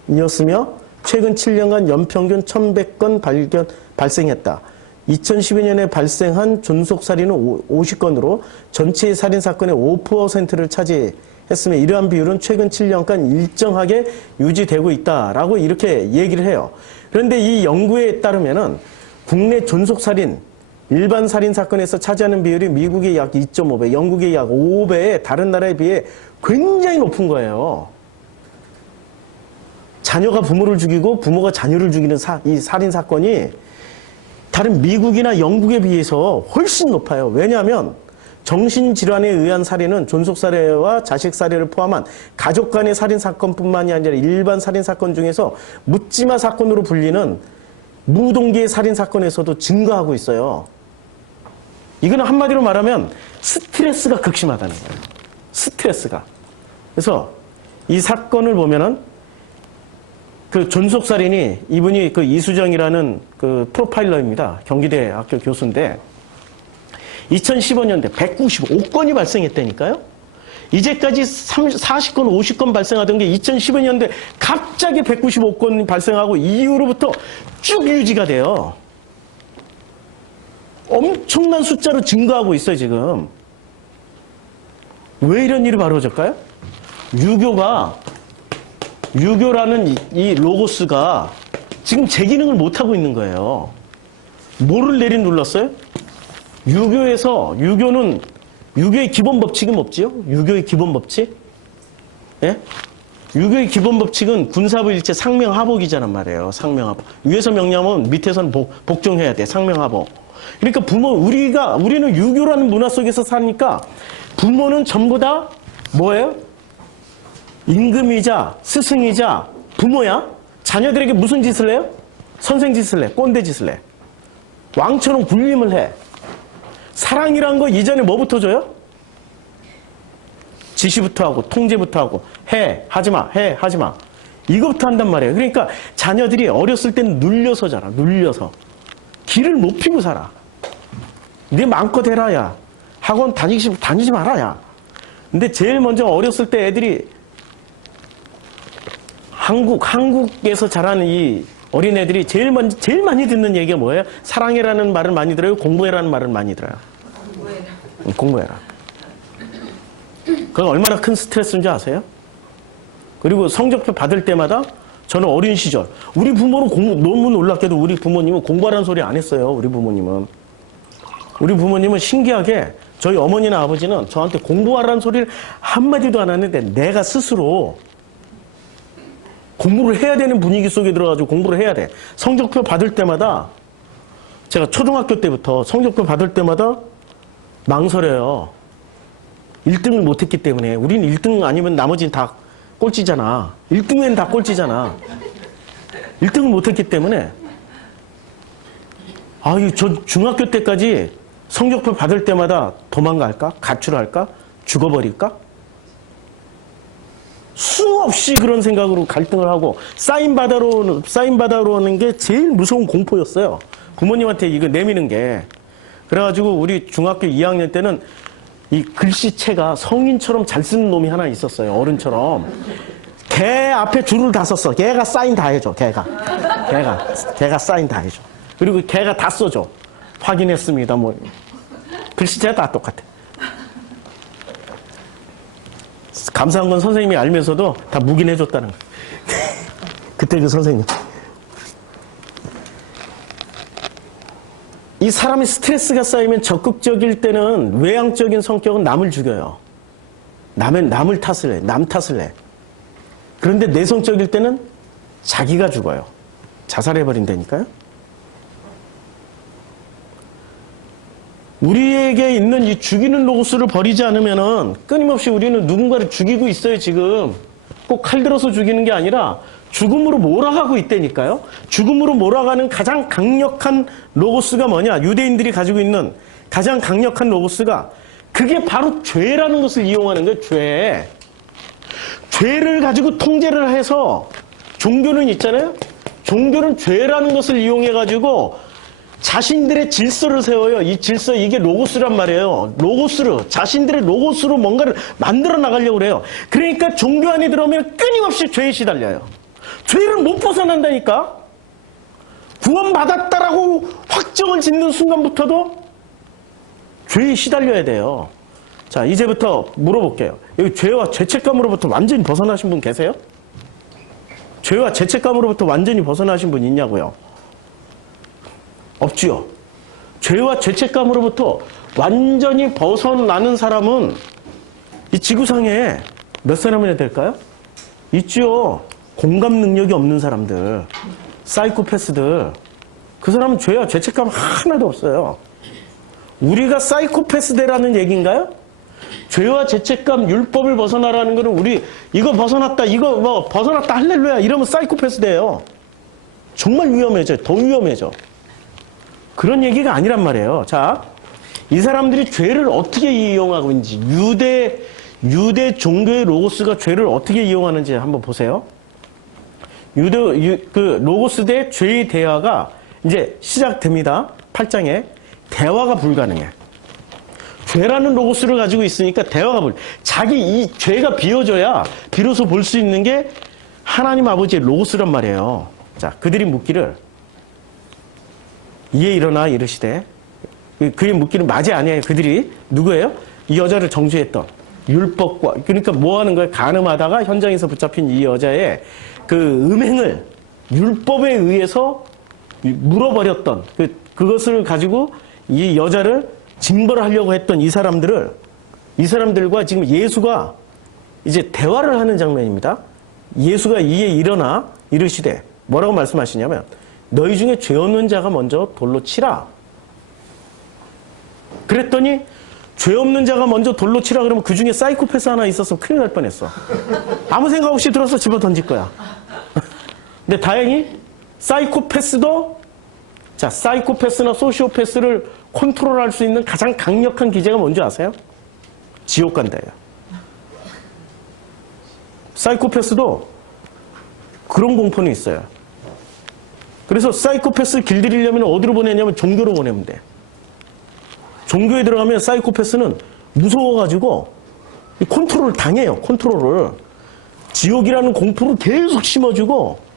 995건이었으며 최근 7년간 연평균 1100건 발생했다. 2012년에 발생한 존속살인은 50건으로 전체 살인사건의 5%를 차지했으며 이러한 비율은 최근 7년간 일정하게 유지되고 있다라고 이렇게 얘기를 해요. 그런데 이 연구에 따르면은 국내 존속살인, 일반 살인사건에서 차지하는 비율이 미국의 약 2.5배, 영국의 약 5배에 다른 나라에 비해 굉장히 높은 거예요. 자녀가 부모를 죽이고 부모가 자녀를 죽이는 이 살인사건이 다른 미국이나 영국에 비해서 훨씬 높아요. 왜냐하면 정신질환에 의한 살인은 존속살해와 자식살해를 포함한 가족 간의 살인사건뿐만이 아니라 일반 살인사건 중에서 묻지마 사건으로 불리는 무동기의 살인사건에서도 증가하고 있어요. 이거는 한마디로 말하면 스트레스가 극심하다는 거예요. 스트레스가. 그래서 이 사건을 보면은 그 존속살인이 이분이 그 이수정이라는 그 프로파일러입니다. 경기대학교 교수인데 2015년대 195건이 발생했다니까요. 이제까지 40건, 50건 발생하던 게 2015년대 갑자기 195건 발생하고 이후로부터 쭉 유지가 돼요. 엄청난 숫자로 증가하고 있어요, 지금. 왜 이런 일이 벌어질까요? 유교라는 이 로고스가 지금 제 기능을 못하고 있는 거예요. 뭐를 내리눌렀어요? 유교는 유교의 기본 법칙은 없지요? 유교의 기본 법칙? 예? 유교의 기본 법칙은 군사부 일체 상명하복이잖아 말이에요. 상명하복. 위에서 명령하면 밑에서는 복종해야 돼. 상명하복. 그러니까 우리는 유교라는 문화 속에서 사니까 부모는 전부 다 뭐예요? 임금이자 스승이자 부모야. 자녀들에게 무슨 짓을 해요? 선생 짓을 해. 꼰대 짓을 해. 왕처럼 군림을 해. 사랑이란 거 이전에 뭐부터 줘요? 지시부터 하고 통제부터 하고 해 하지마 해 하지마 이거부터 한단 말이에요. 그러니까 자녀들이 어렸을 때는 눌려서 자라. 눌려서 길을 못 피고 살아. 네 마음껏 해라 야. 학원 다니지 마라 야. 근데 제일 먼저 어렸을 때 애들이 한국에서 자라는 이 어린애들이 제일 많이 듣는 얘기가 뭐예요? 사랑해라는 말을 많이 들어요? 공부해라는 말을 많이 들어요? 공부해라. 그건 얼마나 큰 스트레스인지 아세요? 그리고 성적표 받을 때마다 저는 어린 시절 우리 부모는 너무 놀랍게도 우리 부모님은 공부하라는 소리 안 했어요. 우리 부모님은 신기하게 저희 어머니나 아버지는 저한테 공부하라는 소리를 한마디도 안 하는데 내가 스스로 공부를 해야 되는 분위기 속에 들어가지고 공부를 해야 돼. 성적표 받을 때마다 제가 초등학교 때부터 성적표 받을 때마다 망설여요. 1등을 못했기 때문에. 우리는 1등 아니면 나머지는 다 꼴찌잖아. 1등엔 다 꼴찌잖아. 1등을 못했기 때문에 저 중학교 때까지 성적표 받을 때마다 도망갈까? 가출할까? 죽어버릴까? 수없이 그런 생각으로 갈등을 하고 사인 받으러 오는 게 제일 무서운 공포였어요. 부모님한테 이거 내미는 게. 그래가지고 우리 중학교 2학년 때는 이 글씨체가 성인처럼 잘 쓰는 놈이 하나 있었어요. 어른처럼. 걔 앞에 줄을 다 썼어. 걔가 사인 다 해줘. 걔가 사인 다 해줘. 그리고 걔가 다 써줘. 확인했습니다. 뭐 글씨체가 다 똑같아. 감사한 건 선생님이 알면서도 다 묵인해줬다는 거예요. 그때 그 선생님. 이 사람이 스트레스가 쌓이면 적극적일 때는 외향적인 성격은 남을 죽여요. 남을 탓을 해. 남 탓을 해. 그런데 내성적일 때는 자기가 죽어요. 자살해버린다니까요. 우리에게 있는 이 죽이는 로고스를 버리지 않으면은 끊임없이 우리는 누군가를 죽이고 있어요, 지금. 꼭 칼 들어서 죽이는 게 아니라 죽음으로 몰아가고 있다니까요. 죽음으로 몰아가는 가장 강력한 로고스가 뭐냐? 유대인들이 가지고 있는 가장 강력한 로고스가 그게 바로 죄라는 것을 이용하는 거예요, 죄. 죄를 가지고 통제를 해서 종교는 있잖아요. 종교는 죄라는 것을 이용해가지고 자신들의 질서를 세워요. 이 질서, 이게 로고스란 말이에요. 로고스로, 자신들의 로고스로 뭔가를 만들어 나가려고 그래요. 그러니까 종교 안에 들어오면 끊임없이 죄에 시달려요. 죄를 못 벗어난다니까. 구원받았다라고 확정을 짓는 순간부터도 죄에 시달려야 돼요. 자, 이제부터 물어볼게요. 여기 죄와 죄책감으로부터 완전히 벗어나신 분 계세요? 죄와 죄책감으로부터 완전히 벗어나신 분 있냐고요? 없지요. 죄와 죄책감으로부터 완전히 벗어나는 사람은 이 지구상에 몇 사람이나 될까요? 있지요. 공감 능력이 없는 사람들, 사이코패스들. 그 사람은 죄와 죄책감 하나도 없어요. 우리가 사이코패스대라는 얘기인가요? 죄와 죄책감, 율법을 벗어나라는 거는 우리 이거 벗어났다, 이거 뭐 벗어났다 할렐루야 이러면 사이코패스대예요. 정말 위험해져. 더 위험해져. 그런 얘기가 아니란 말이에요. 자, 이 사람들이 죄를 어떻게 이용하고 있는지, 유대 종교의 로고스가 죄를 어떻게 이용하는지 한번 보세요. 그 로고스 대 죄의 대화가 이제 시작됩니다. 8장에 대화가 불가능해. 죄라는 로고스를 가지고 있으니까 대화가 자기 이 죄가 비워져야 비로소 볼 수 있는 게 하나님 아버지의 로고스란 말이에요. 자, 그들이 묻기를 이에 일어나 이르시되, 그의 묻기는 맞이 아니에요. 그들이 누구예요? 이 여자를 정죄했던 율법과, 그러니까 뭐 하는 거예요? 간음하다가 현장에서 붙잡힌 이 여자의 그 음행을 율법에 의해서 물어버렸던 그것을 가지고 이 여자를 징벌하려고 했던 이 사람들과 지금 예수가 이제 대화를 하는 장면입니다. 예수가 이에 일어나 이르시되 뭐라고 말씀하시냐면 너희 중에 죄 없는 자가 먼저 돌로 치라. 그랬더니 죄 없는 자가 먼저 돌로 치라 그러면 그 중에 사이코패스 하나 있었으면 큰일 날 뻔했어. 아무 생각 없이 들어서 집어 던질 거야. 근데 다행히 사이코패스도, 자, 사이코패스나 소시오패스를 컨트롤할 수 있는 가장 강력한 기제가 뭔지 아세요? 지옥 간다예요. 사이코패스도 그런 공포는 있어요. 그래서 사이코패스 길들이려면 어디로 보내냐면 종교로 보내면 돼. 종교에 들어가면 사이코패스는 무서워가지고 컨트롤을 당해요. 컨트롤을. 지옥이라는 공포를 계속 심어주고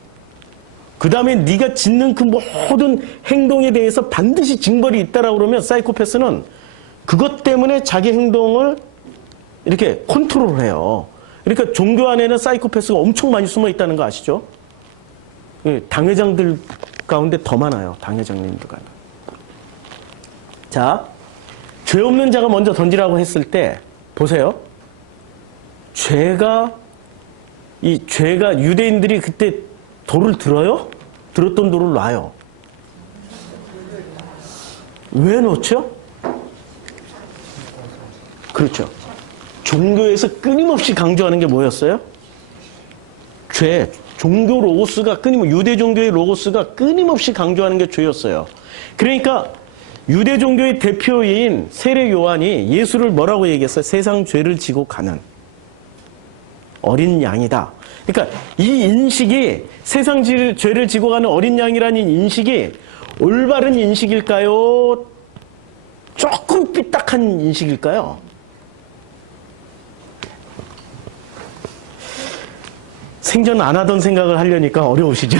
그 다음에 네가 짓는 그 모든 행동에 대해서 반드시 징벌이 있다라고 그러면 사이코패스는 그것 때문에 자기 행동을 이렇게 컨트롤을 해요. 그러니까 종교 안에는 사이코패스가 엄청 많이 숨어 있다는 거 아시죠? 당회장들 가운데 더 많아요. 당회장님들과. 자, 죄 없는 자가 먼저 던지라고 했을 때 보세요. 죄가 유대인들이 그때 돌을 들어요? 들었던 돌을 놔요. 왜 놓죠? 그렇죠. 종교에서 끊임없이 강조하는 게 뭐였어요? 죄. 종교 로고스가 유대 종교의 로고스가 끊임없이 강조하는 게 죄였어요. 그러니까 유대 종교의 대표인 세례 요한이 예수를 뭐라고 얘기했어요? 세상 죄를 지고 가는. 어린 양이다. 그러니까 이 인식이 세상 죄를 지고 가는 어린 양이라는 인식이 올바른 인식일까요? 조금 삐딱한 인식일까요? 생전 안 하던 생각을 하려니까 어려우시죠?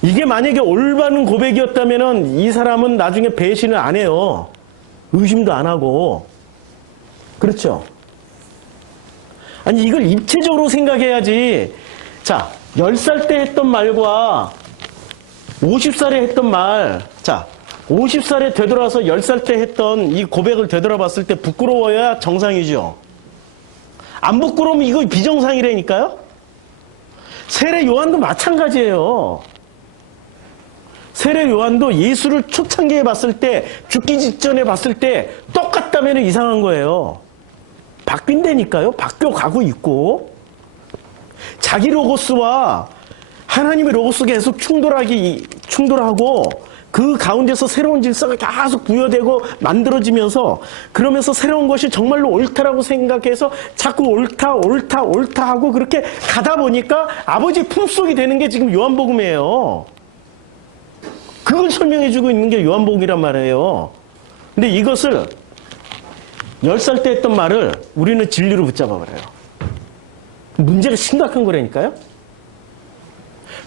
이게 만약에 올바른 고백이었다면 이 사람은 나중에 배신을 안 해요. 의심도 안 하고. 그렇죠? 아니, 이걸 입체적으로 생각해야지. 자, 10살 때 했던 말과 50살에 했던 말. 자, 50살에 되돌아서 10살 때 했던 이 고백을 되돌아봤을 때 부끄러워야 정상이죠. 안 부끄러우면 이거 비정상이라니까요? 세례 요한도 마찬가지예요. 세례 요한도 예수를 초창기에 봤을 때, 죽기 직전에 봤을 때 똑같다면 이상한 거예요. 바뀐다니까요. 바뀌어가고 있고. 자기 로고스와 하나님의 로고스가 계속 충돌하고 그 가운데서 새로운 질서가 계속 부여되고 만들어지면서 그러면서 새로운 것이 정말로 옳다라고 생각해서 자꾸 옳다 하고 그렇게 가다 보니까 아버지 품속이 되는 게 지금 요한복음이에요. 그걸 설명해주고 있는 게 요한복음이란 말이에요. 근데 이것을 10살 때 했던 말을 우리는 진리로 붙잡아버려요. 문제가 심각한 거라니까요.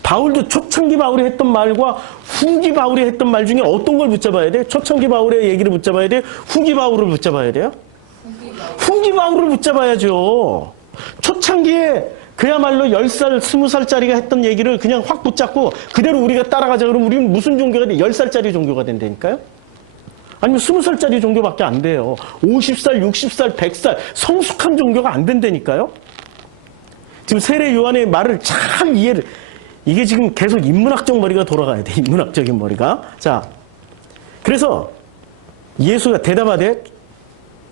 바울도 초창기 바울이 했던 말과 후기 바울이 했던 말 중에 어떤 걸 붙잡아야 돼요? 초창기 바울의 얘기를 붙잡아야 돼요? 후기 바울을 붙잡아야 돼요? 후기 바울을 붙잡아야죠. 초창기에 그야말로 10살, 20살짜리가 했던 얘기를 그냥 확 붙잡고 그대로 우리가 따라가자 그러면 우리는 무슨 종교가 돼? 10살짜리 종교가 된다니까요? 아니면 20살짜리 종교밖에 안 돼요. 50살, 60살, 100살 성숙한 종교가 안 된다니까요? 지금 세례 요한의 말을 참 이게 지금 계속 인문학적 머리가 돌아가야 돼. 인문학적인 머리가. 자, 그래서 예수가 대답하되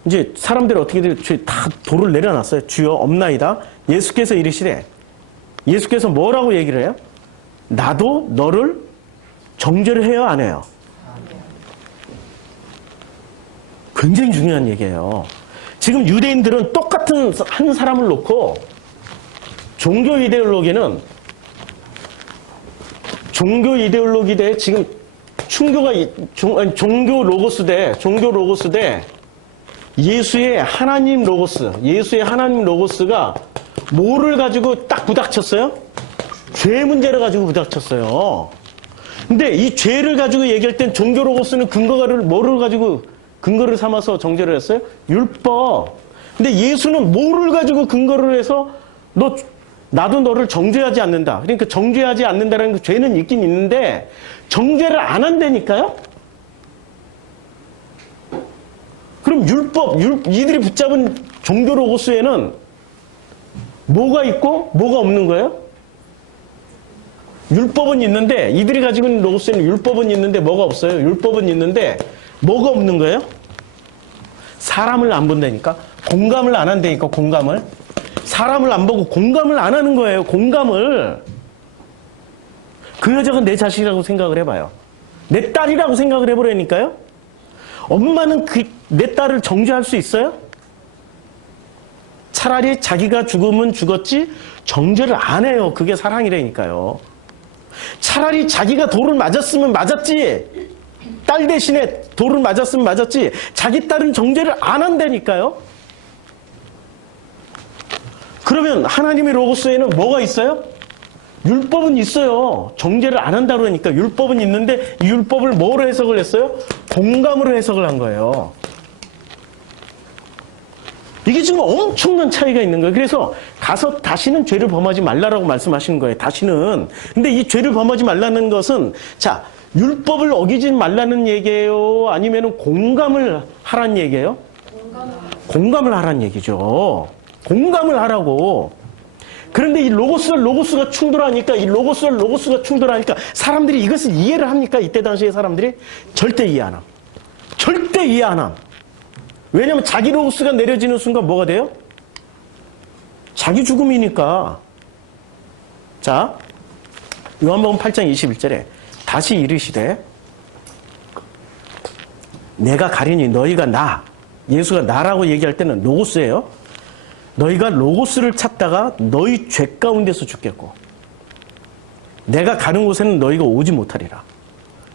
이제 사람들이 어떻게든 다 돌을 내려놨어요. 주여 없나이다. 예수께서 이르시되 예수께서 뭐라고 얘기를 해요? 나도 너를 정죄를 해요, 안 해요? 굉장히 중요한 얘기예요. 지금 유대인들은 똑같은 한 사람을 놓고 종교 이데올로기 대 지금 종교 로고스 대 예수의 하나님 로고스가 뭐를 가지고 딱 부닥쳤어요? 죄 문제를 가지고 부닥쳤어요. 근데 이 죄를 가지고 얘기할 땐 종교 로고스는 뭐를 가지고 근거를 삼아서 정죄를 했어요? 율법. 근데 예수는 뭐를 가지고 근거를 해서 나도 너를 정죄하지 않는다. 그러니까 정죄하지 않는다는 그 죄는 있긴 있는데 정죄를 안 한다니까요? 그럼 이들이 붙잡은 종교 로고스에는 뭐가 있고 뭐가 없는 거예요? 율법은 있는데 이들이 가지고 있는 로고스에는 율법은 있는데 뭐가 없어요? 율법은 있는데 뭐가 없는 거예요? 사람을 안 본다니까? 공감을 안 한다니까, 공감을. 사람을 안 보고 공감을 안 하는 거예요, 공감을. 그 여자가 내 자식이라고 생각을 해봐요. 내 딸이라고 생각을 해보라니까요? 엄마는 내 딸을 정죄할 수 있어요? 차라리 자기가 죽으면 죽었지 정죄를 안 해요. 그게 사랑이라니까요. 차라리 자기가 돌을 맞았으면 맞았지, 딸 대신에 돌을 맞았으면 맞았지 자기 딸은 정죄를 안 한다니까요. 그러면 하나님의 로고스에는 뭐가 있어요? 율법은 있어요. 정죄를 안 한다고 그러니까 율법은 있는데 이 율법을 뭐로 해석을 했어요? 공감으로 해석을 한 거예요. 이게 지금 엄청난 차이가 있는 거예요. 그래서 가서 다시는 죄를 범하지 말라라고 말씀하시는 거예요. 다시는. 근데 이 죄를 범하지 말라는 것은 자, 율법을 어기지 말라는 얘기예요? 아니면 공감을 하라는 얘기예요? 공감을 하라는 얘기죠. 공감을 하라고. 그런데 이 로고스가 충돌하니까 사람들이 이것을 이해를 합니까? 이때 당시에 사람들이 절대 이해 안 함. 절대 이해 안 함. 왜냐하면 자기 로고스가 내려지는 순간 뭐가 돼요? 자기 죽음이니까. 자, 요한복음 8장 21절에 다시 이르시되 내가 가리니 너희가 나 예수가 나라고 얘기할 때는 로고스예요. 너희가 로고스를 찾다가 너희 죄 가운데서 죽겠고 내가 가는 곳에는 너희가 오지 못하리라.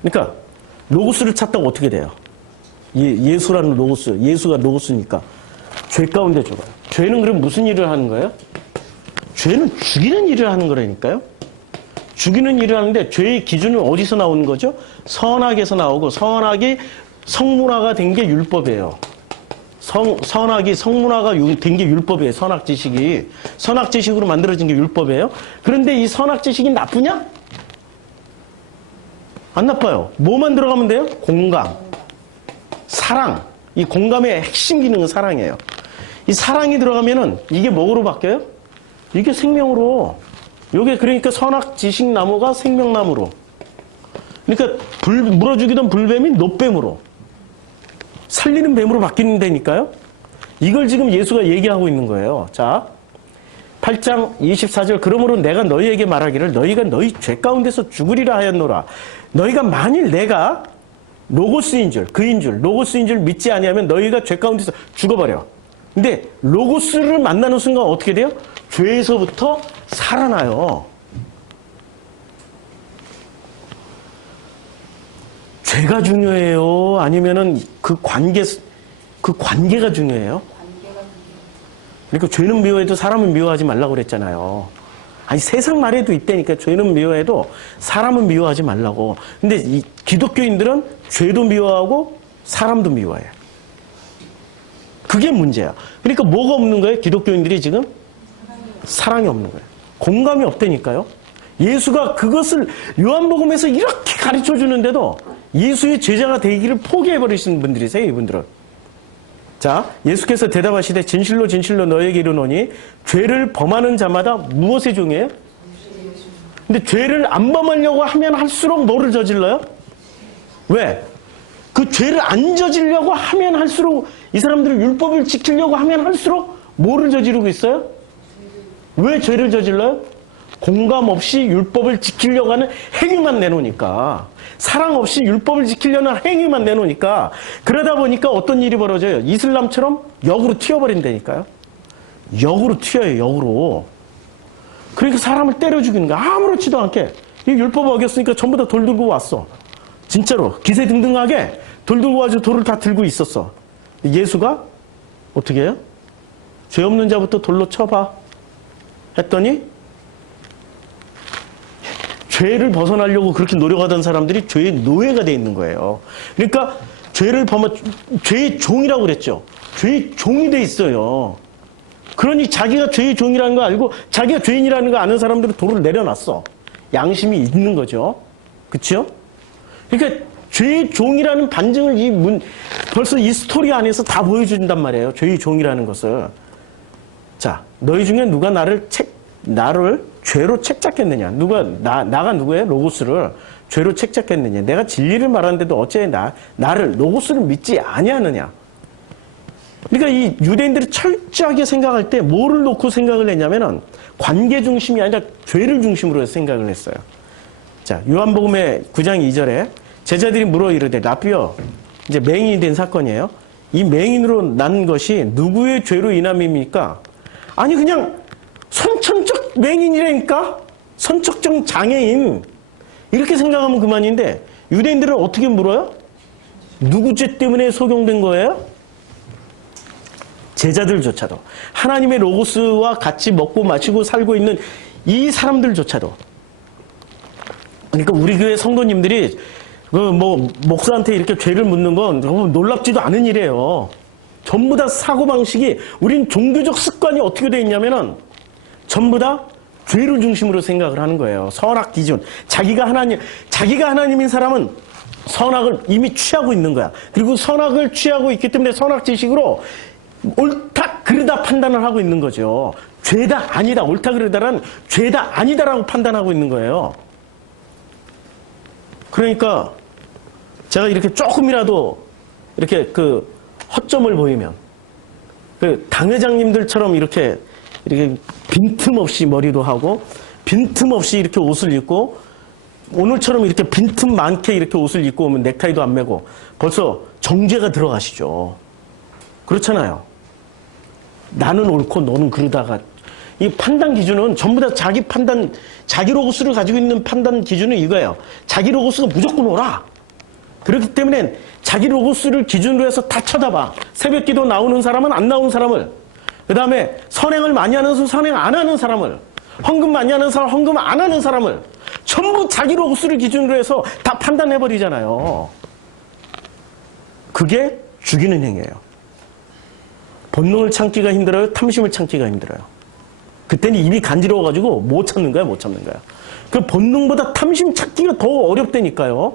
그러니까 로고스를 찾다가 어떻게 돼요? 예수라는 로고스, 예수가 로고스니까 죄 가운데 죽어요. 죄는 그럼 무슨 일을 하는 거예요? 죄는 죽이는 일을 하는 거라니까요. 죽이는 일을 하는데 죄의 기준은 어디서 나오는 거죠? 선악에서 나오고 선악이 성문화가 된 게 율법이에요. 선악이 성문화가 된 게 율법이에요. 선악지식이. 선악지식으로 만들어진 게 율법이에요. 그런데 이 선악지식이 나쁘냐? 안 나빠요. 뭐만 들어가면 돼요? 공감, 사랑. 이 공감의 핵심 기능은 사랑이에요. 이 사랑이 들어가면은 이게 뭐로 바뀌어요? 이게 생명으로. 요게 그러니까 선악지식 나무가 생명나무로. 그러니까 물어 죽이던 불뱀이 노뱀으로. 살리는 뱀으로 바뀌는 데니까요. 이걸 지금 예수가 얘기하고 있는 거예요. 자, 8장 24절 그러므로 내가 너희에게 말하기를 너희가 너희 죄 가운데서 죽으리라 하였노라. 너희가 만일 내가 로고스인 줄, 그인 줄, 로고스인 줄 믿지 아니하면 너희가 죄 가운데서 죽어버려. 근데 로고스를 만나는 순간 어떻게 돼요? 죄에서부터 살아나요. 죄가 중요해요? 아니면은 그 관계가 중요해요? 그러니까 죄는 미워해도 사람은 미워하지 말라고 그랬잖아요. 아니, 세상 말에도 있다니까. 죄는 미워해도 사람은 미워하지 말라고. 근데 이 기독교인들은 죄도 미워하고 사람도 미워해요. 그게 문제야. 그러니까 뭐가 없는 거예요? 기독교인들이 지금? 사랑이 없는 거예요. 공감이 없다니까요. 예수가 그것을 요한복음에서 이렇게 가르쳐 주는데도 예수의 제자가 되기를 포기해버리신 분들이세요, 이분들은. 자, 예수께서 대답하시되 진실로 진실로 너에게 이르노니 죄를 범하는 자마다 무엇의 종이에요? 근데 죄를 안 범하려고 하면 할수록 뭐를 저질러요? 왜? 그 죄를 안 저지르려고 하면 할수록 이 사람들은 율법을 지키려고 하면 할수록 뭐를 저지르고 있어요? 왜 죄를 저질러요? 공감 없이 율법을 지키려고 하는 행위만 내놓으니까. 사랑 없이 율법을 지키려는 행위만 내놓으니까. 그러다 보니까 어떤 일이 벌어져요? 이슬람처럼 역으로 튀어버린다니까요. 역으로 튀어요, 역으로. 그러니까 사람을 때려 죽이는 거야. 아무렇지도 않게. 이 율법 어겼으니까 전부 다 돌 들고 왔어. 진짜로 기세등등하게 돌 들고 와서 돌을 다 들고 있었어. 예수가 어떻게 해요? 죄 없는 자부터 돌로 쳐봐 했더니 죄를 벗어나려고 그렇게 노력하던 사람들이 죄의 노예가 돼 있는 거예요. 그러니까 죄의 종이라고 그랬죠. 죄의 종이 돼 있어요. 그러니 자기가 죄의 종이라는 거 알고 자기가 죄인이라는 거 아는 사람들은 돌을 내려놨어. 양심이 있는 거죠. 그렇죠? 그러니까 죄의 종이라는 반증을 벌써 이 스토리 안에서 다 보여준단 말이에요. 죄의 종이라는 것을. 자, 너희 중에 누가 나를 죄로 책잡겠느냐? 나가 누구예요? 로고스를 죄로 책잡겠느냐? 내가 진리를 말하는데도 어째 나를 로고스를 믿지 아니하느냐? 그러니까 이 유대인들이 철저하게 생각할 때 뭐를 놓고 생각을 했냐면은 관계 중심이 아니라 죄를 중심으로 생각을 했어요. 자, 요한복음의 9장 2절에 제자들이 물어 이르되 라삐여, 이제 맹인이 된 사건이에요. 이 맹인으로 난 것이 누구의 죄로 인함입니까? 아니 그냥 선천적 맹인이라니까? 선천적 장애인. 이렇게 생각하면 그만인데 유대인들은 어떻게 물어요? 누구 죄 때문에 소경된 거예요? 제자들조차도. 하나님의 로고스와 같이 먹고 마시고 살고 있는 이 사람들조차도. 그러니까 우리 교회 성도님들이 목사한테 이렇게 죄를 묻는 건 놀랍지도 않은 일이에요. 전부 다 사고방식이, 우린 종교적 습관이 어떻게 되어 있냐면은 전부 다 죄를 중심으로 생각을 하는 거예요. 선악 기준. 자기가 하나님인 사람은 선악을 이미 취하고 있는 거야. 그리고 선악을 취하고 있기 때문에 선악 지식으로 옳다, 그르다 판단을 하고 있는 거죠. 죄다, 아니다, 옳다, 그르다란 죄다, 아니다라고 판단하고 있는 거예요. 그러니까 제가 이렇게 조금이라도 이렇게 허점을 보이면 당회장님들처럼 이렇게 빈틈없이 머리도 하고 빈틈없이 이렇게 옷을 입고 오늘처럼 이렇게 빈틈 많게 이렇게 옷을 입고 오면 넥타이도 안 매고 벌써 정죄가 들어가시죠. 그렇잖아요. 나는 옳고 너는 그러다가 이 판단 기준은 전부 다 자기 판단, 자기 로고스를 가지고 있는 판단 기준은 이거예요. 자기 로고스가 무조건 옳아. 그렇기 때문에 자기 로고스를 기준으로 해서 다 쳐다봐. 새벽 기도 나오는 사람은 안 나오는 사람을, 그 다음에 선행을 많이 하는 사람, 선행 안 하는 사람을, 헌금 많이 하는 사람, 헌금 안 하는 사람을 전부 자기 로고스를 기준으로 해서 다 판단해버리잖아요. 그게 죽이는 행위예요. 본능을 참기가 힘들어요? 탐심을 참기가 힘들어요? 그때는 입이 간지러워가지고 못 참는 거야, 못 참는 거야. 그 본능보다 탐심 찾기가 더 어렵다니까요.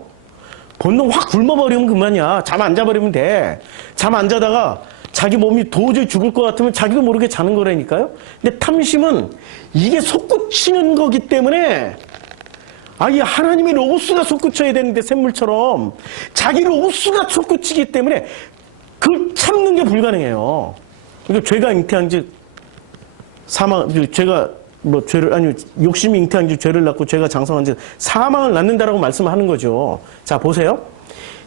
본능 확 굶어버리면 그만이야. 잠 안 자버리면 돼. 잠 안 자다가 자기 몸이 도저히 죽을 것 같으면 자기도 모르게 자는 거라니까요. 근데 탐심은 이게 솟구치는 거기 때문에 아예 하나님의 로고스가 솟구쳐야 되는데 샘물처럼 자기 로고스가 솟구치기 때문에 그걸 참는 게 불가능해요. 그러니까 죄가 잉태한 즉 사망, 죄가 뭐 죄를 아니 욕심이 잉태한 즉 죄를 낳고 죄가 장성한 즉 사망을 낳는다라고 말씀하는 거죠. 자 보세요.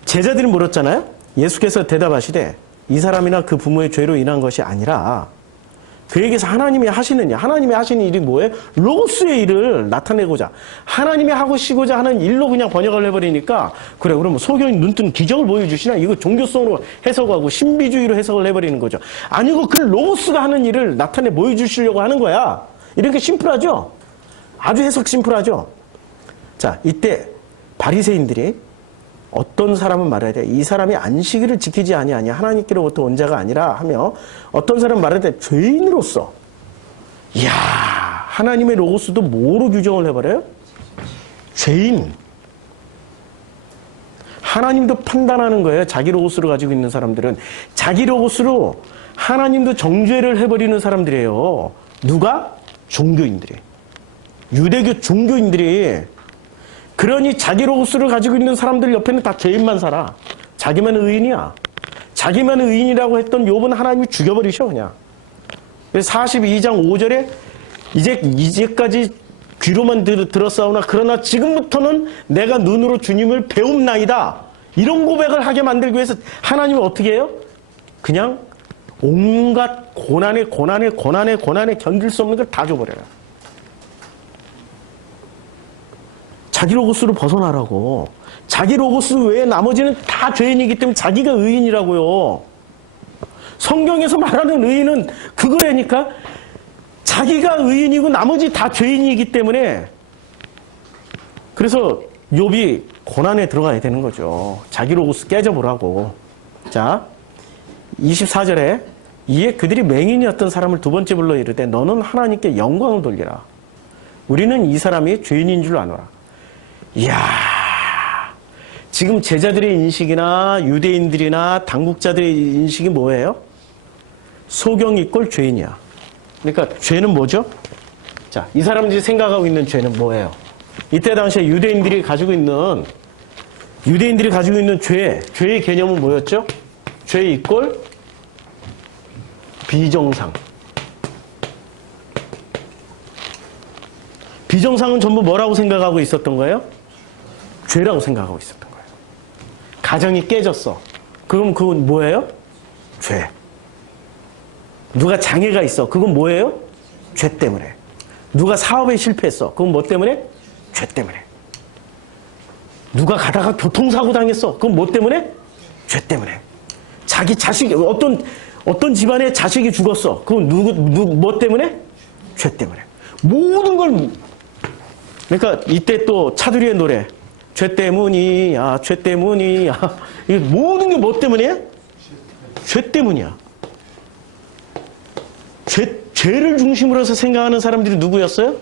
제자들이 물었잖아요. 예수께서 대답하시되 이 사람이나 그 부모의 죄로 인한 것이 아니라 그에게서 하나님이 하시느냐. 하나님이 하시는 일이 뭐예요? 로고스의 일을 나타내고자 하나님이 하시고자 하는 일로 그냥 번역을 해버리니까 그래 그러면 소경이 눈뜬 기적을 보여주시나? 이거 종교성으로 해석하고 신비주의로 해석을 해버리는 거죠. 아니고 그 로고스가 하는 일을 나타내 보여주시려고 하는 거야. 이렇게 심플하죠? 아주 해석 심플하죠? 자 이때 바리새인들이 어떤 사람은 말해야 돼. 이 사람이 안식일을 지키지 아니하니 하나님께로부터 온 자가 아니라 하며 어떤 사람은 말해야 돼. 죄인으로서. 이야 하나님의 로고스도 뭐로 규정을 해버려요? 죄인. 하나님도 판단하는 거예요. 자기 로고스를 가지고 있는 사람들은. 자기 로고스로 하나님도 정죄를 해버리는 사람들이에요. 누가? 종교인들이. 유대교 종교인들이. 그러니 자기 로고스를 가지고 있는 사람들 옆에는 다 죄인만 살아. 자기만 의인이야. 자기만 의인이라고 했던 욥은 하나님이 죽여버리셔 그냥. 그래서 42장 5절에 이제까지 귀로만 들었사오나 그러나 지금부터는 내가 눈으로 주님을 배움나이다. 이런 고백을 하게 만들기 위해서 하나님은 어떻게 해요? 그냥 온갖 고난에 견딜 수 없는 걸 다 줘버려요. 자기 로고스로 벗어나라고. 자기 로고스 외에 나머지는 다 죄인이기 때문에 자기가 의인이라고요. 성경에서 말하는 의인은 그거라니까. 자기가 의인이고 나머지 다 죄인이기 때문에. 그래서 욥이 고난에 들어가야 되는 거죠. 자기 로고스 깨져보라고. 자 24절에 이에 그들이 맹인이었던 사람을 두 번째 불러 이르되 너는 하나님께 영광을 돌리라. 우리는 이 사람이 죄인인 줄 아노라. 이야, 지금 제자들의 인식이나 유대인들이나 당국자들의 인식이 뭐예요? 소경 이꼴 죄인이야. 그러니까 죄는 뭐죠? 자, 이 사람들이 생각하고 있는 죄는 뭐예요? 이때 당시에 유대인들이 가지고 있는 죄의 개념은 뭐였죠? 죄 이꼴 비정상. 비정상은 전부 뭐라고 생각하고 있었던 거예요? 죄라고 생각하고 있었던 거예요. 가정이 깨졌어. 그럼 그건 뭐예요? 죄. 누가 장애가 있어. 그건 뭐예요? 죄 때문에. 누가 사업에 실패했어. 그건 뭐 때문에? 죄 때문에. 누가 가다가 교통사고 당했어. 그건 뭐 때문에? 죄 때문에. 자기 자식이 어떤 집안에 자식이 죽었어. 그건 뭐 때문에? 죄 때문에. 모든 걸. 그러니까 이때 또 차두리의 노래. 죄 때문이야, 죄 때문이야. 이게 모든 게 뭐 때문이에요? 죄 때문이야. 죄를 중심으로 해서 생각하는 사람들이 누구였어요?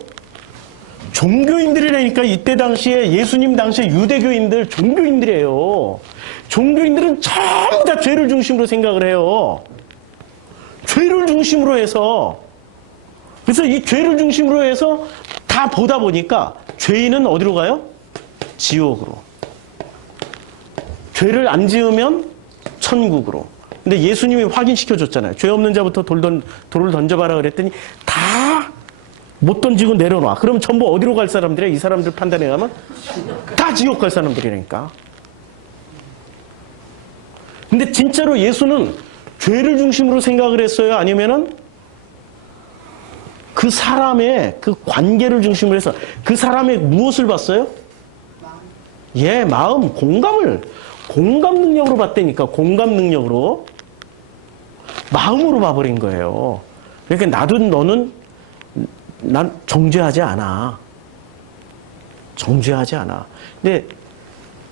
종교인들이라니까. 이때 당시에 예수님 당시에 유대교인들, 종교인들이에요. 종교인들은 전부 다 죄를 중심으로 생각을 해요. 죄를 중심으로 해서. 그래서 이 죄를 중심으로 해서 다 보다 보니까 죄인은 어디로 가요? 지옥으로. 죄를 안 지으면 천국으로. 근데 예수님이 확인시켜 줬잖아요. 죄 없는 자부터 돌을 던져봐라 그랬더니 다 못 던지고 내려놔. 그럼 전부 어디로 갈 사람들이야? 이 사람들 판단해 가면 다 지옥 갈 사람들이라니까. 근데 진짜로 예수는 죄를 중심으로 생각을 했어요? 아니면은 그 사람의 그 관계를 중심으로 해서 그 사람의 무엇을 봤어요? 예, 마음, 공감 능력으로 봤다니까. 공감 능력으로. 마음으로 봐버린 거예요. 그러니까 나도 너는 난 정죄하지 않아. 정죄하지 않아.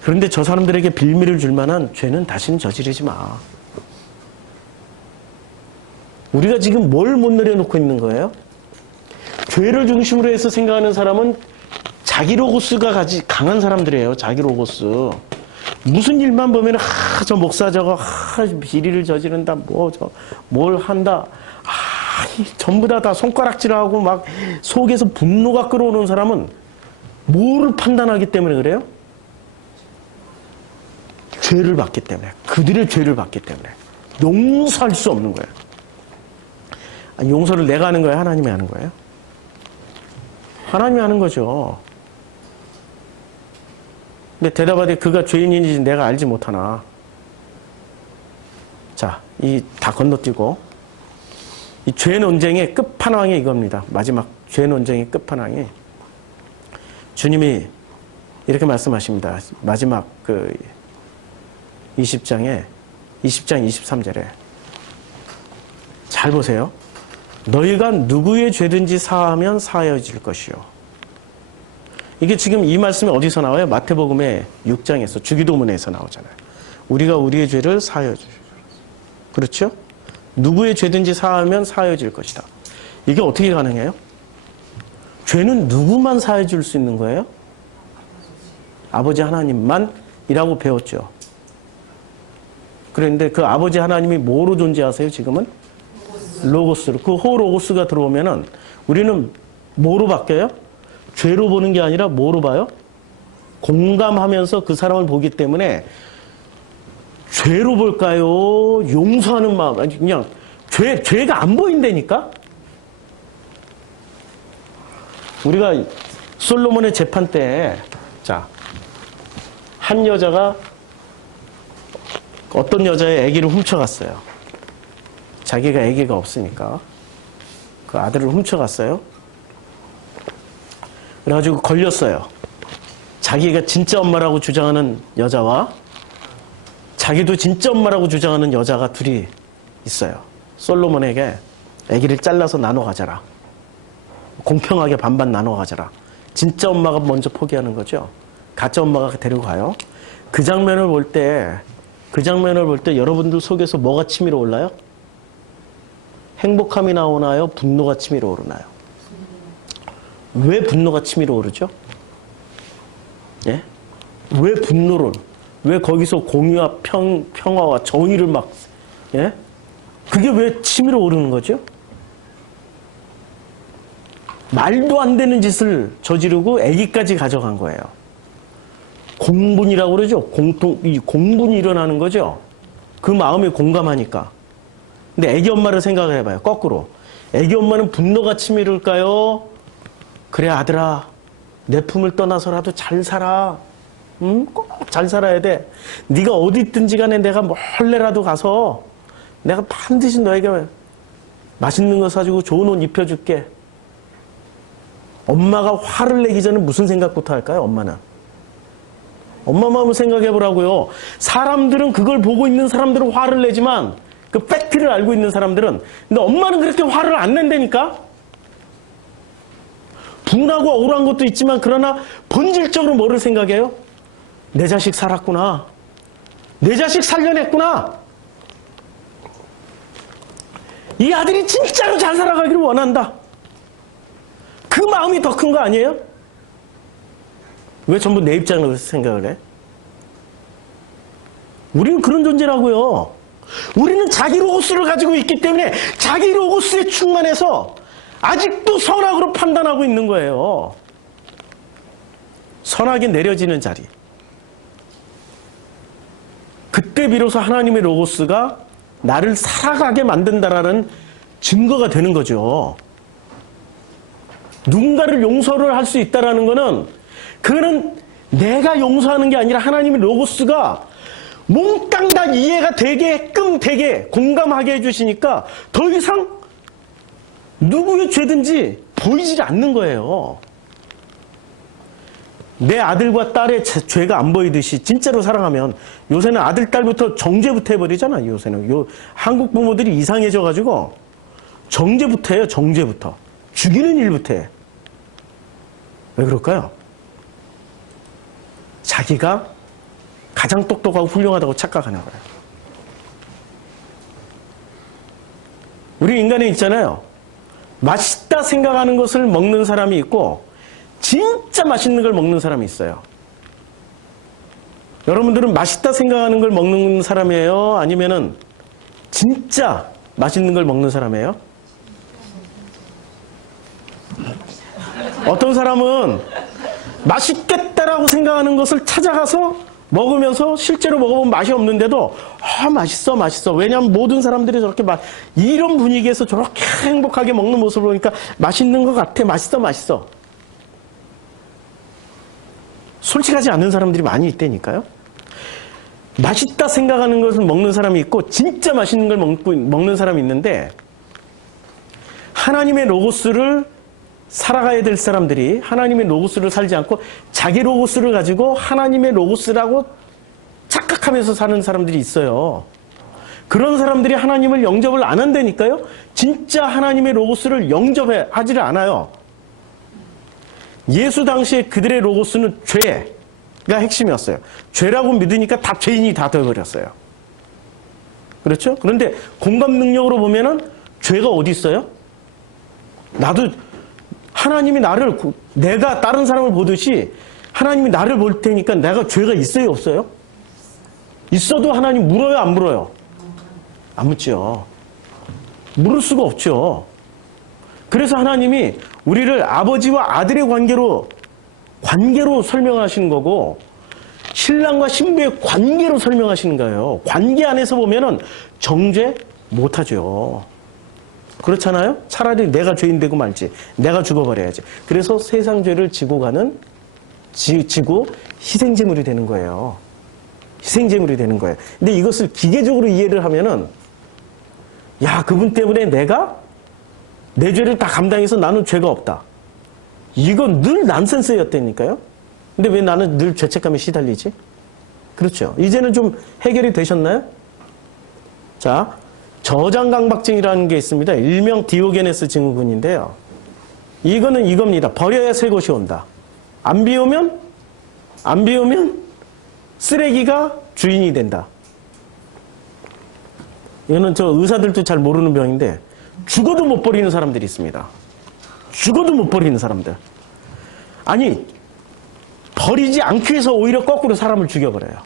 그런데 저 사람들에게 빌미를 줄 만한 죄는 다시는 저지르지 마. 우리가 지금 뭘 못 내려놓고 있는 거예요? 죄를 중심으로 해서 생각하는 사람은 자기 로고스가 강한 사람들이에요. 자기 로고스. 무슨 일만 보면 저 목사 저거 비리를 저지른다. 뭘 한다. 전부 다 손가락질하고 막 속에서 분노가 끓어오는 사람은 뭐를 판단하기 때문에 그래요? 죄를 받기 때문에. 그들의 죄를 받기 때문에. 용서할 수 없는 거예요. 용서를 내가 하는 거예요? 하나님이 하는 거예요? 하나님이 하는 거죠. 근데 대답하되 그가 죄인인지 내가 알지 못하나. 자, 다 건너뛰고 이 죄 논쟁의 끝판왕이 이겁니다. 마지막 죄 논쟁의 끝판왕이 주님이 이렇게 말씀하십니다. 마지막 20장 23절에 잘 보세요. 너희가 누구의 죄든지 사하면 사하여질 것이요. 이게 지금 이 말씀이 어디서 나와요? 마태복음의 6장에서 주기도문에서 나오잖아요. 우리가 우리의 죄를 사하여줄. 그렇죠? 누구의 죄든지 사하면 사하여질 것이다. 이게 어떻게 가능해요? 죄는 누구만 사해줄 수 있는 거예요? 아버지 하나님만이라고 배웠죠. 그런데 그 아버지 하나님이 뭐로 존재하세요, 지금은? 로고스로. 그 호로고스가 들어오면은 우리는 뭐로 바뀌어요? 죄로 보는 게 아니라 뭐로 봐요? 공감하면서 그 사람을 보기 때문에 죄로 볼까요? 용서하는 마음. 아니, 그냥 죄가 안 보인다니까? 우리가 솔로몬의 재판 때, 한 여자가 어떤 여자의 아기를 훔쳐갔어요. 자기가 아기가 없으니까. 그 아들을 훔쳐갔어요. 그래가지고 걸렸어요. 자기가 진짜 엄마라고 주장하는 여자와 자기도 진짜 엄마라고 주장하는 여자가 둘이 있어요. 솔로몬에게 아기를 잘라서 나눠 가져라. 공평하게 반반 나눠 가져라. 진짜 엄마가 먼저 포기하는 거죠. 가짜 엄마가 데리고 가요. 그 장면을 볼 때 여러분들 속에서 뭐가 치밀어 올라요? 행복함이 나오나요? 분노가 치밀어 오르나요? 왜 분노가 치밀어 오르죠? 예? 왜 분노를? 왜 거기서 공의와 평화와 정의를 예? 그게 왜 치밀어 오르는 거죠? 말도 안 되는 짓을 저지르고 아기까지 가져간 거예요. 공분이라고 그러죠? 공분이 일어나는 거죠? 그 마음에 공감하니까. 근데 아기 엄마를 생각을 해봐요. 거꾸로. 아기 엄마는 분노가 치밀을까요? 그래 아들아, 내 품을 떠나서라도 잘 살아. 응? 꼭 잘 살아야 돼. 네가 어디 있든지 간에 내가 몰래라도 가서 내가 반드시 너에게 맛있는 거 사주고 좋은 옷 입혀줄게. 엄마가 화를 내기 전에 무슨 생각부터 할까요? 엄마는. 엄마 마음을 생각해 보라고요. 사람들은 그걸 보고 있는 사람들은 화를 내지만 그 팩트를 알고 있는 사람들은, 근데 엄마는 그렇게 화를 안 낸다니까? 분하고 억울한 것도 있지만 그러나 본질적으로 뭐를 생각해요? 내 자식 살았구나. 내 자식 살려냈구나. 이 아들이 진짜로 잘 살아가기를 원한다. 그 마음이 더 큰 거 아니에요? 왜 전부 내 입장으로 생각을 해? 우리는 그런 존재라고요. 우리는 자기 로고스를 가지고 있기 때문에 자기 로고스에 충만해서 아직도 선악으로 판단하고 있는 거예요. 선악이 내려지는 자리. 그때 비로소 하나님의 로고스가 나를 살아가게 만든다라는 증거가 되는 거죠. 누군가를 용서를 할 수 있다라는 거는, 그거는 내가 용서하는 게 아니라 하나님의 로고스가 몽땅 다 이해가 되게끔 되게 공감하게 해주시니까 더 이상 누구의 죄든지 보이질 않는 거예요. 내 아들과 딸의 죄가 안 보이듯이 진짜로 사랑하면 요새는 아들, 딸부터 정죄부터 해버리잖아. 요새는 한국 부모들이 이상해져가지고 정죄부터 해요. 정죄부터. 죽이는 일부터 해. 왜 그럴까요? 자기가 가장 똑똑하고 훌륭하다고 착각하는 거예요. 우리 인간에 있잖아요. 맛있다 생각하는 것을 먹는 사람이 있고 진짜 맛있는 걸 먹는 사람이 있어요. 여러분들은 맛있다 생각하는 걸 먹는 사람이에요? 아니면은 진짜 맛있는 걸 먹는 사람이에요? 어떤 사람은 맛있겠다라고 생각하는 것을 찾아가서 먹으면서 실제로 먹어보면 맛이 없는데도 맛있어 맛있어. 왜냐하면 모든 사람들이 저렇게 이런 분위기에서 저렇게 행복하게 먹는 모습을 보니까 맛있는 것 같아. 맛있어 맛있어. 솔직하지 않은 사람들이 많이 있다니까요. 맛있다 생각하는 것을 먹는 사람이 있고 진짜 맛있는 걸 먹는 사람이 있는데 하나님의 로고스를 살아가야 될 사람들이 하나님의 로고스를 살지 않고 자기 로고스를 가지고 하나님의 로고스라고 착각하면서 사는 사람들이 있어요. 그런 사람들이 하나님을 영접을 안 한다니까요. 진짜 하나님의 로고스를 영접하지를 않아요. 예수 당시에 그들의 로고스는 죄가 핵심이었어요. 죄라고 믿으니까 다 죄인이 다 되어버렸어요. 그렇죠? 그런데 공감 능력으로 보면은 죄가 어디 있어요? 나도 하나님이 내가 다른 사람을 보듯이 하나님이 나를 볼 테니까 내가 죄가 있어요, 없어요? 있어도 하나님 물어요, 안 물어요? 안 묻죠. 물을 수가 없죠. 그래서 하나님이 우리를 아버지와 아들의 관계로 설명하시는 거고 신랑과 신부의 관계로 설명하시는 거예요. 관계 안에서 보면은 정죄 못하죠. 그렇잖아요? 차라리 내가 죄인 되고 말지. 내가 죽어버려야지. 그래서 세상 죄를 지고 희생제물이 되는 거예요. 희생제물이 되는 거예요. 근데 이것을 기계적으로 이해를 하면은 그분 때문에 내가 내 죄를 다 감당해서 나는 죄가 없다. 이건 늘 난센스였다니까요. 근데 왜 나는 늘 죄책감에 시달리지? 그렇죠. 이제는 좀 해결이 되셨나요? 자, 저장강박증이라는 게 있습니다. 일명 디오게네스 증후군인데요. 이거는 이겁니다. 버려야 새 것이 온다. 안 비우면 쓰레기가 주인이 된다. 이거는 저 의사들도 잘 모르는 병인데 죽어도 못 버리는 사람들이 있습니다. 죽어도 못 버리는 사람들. 아니, 버리지 않기 위해서 오히려 거꾸로 사람을 죽여버려요.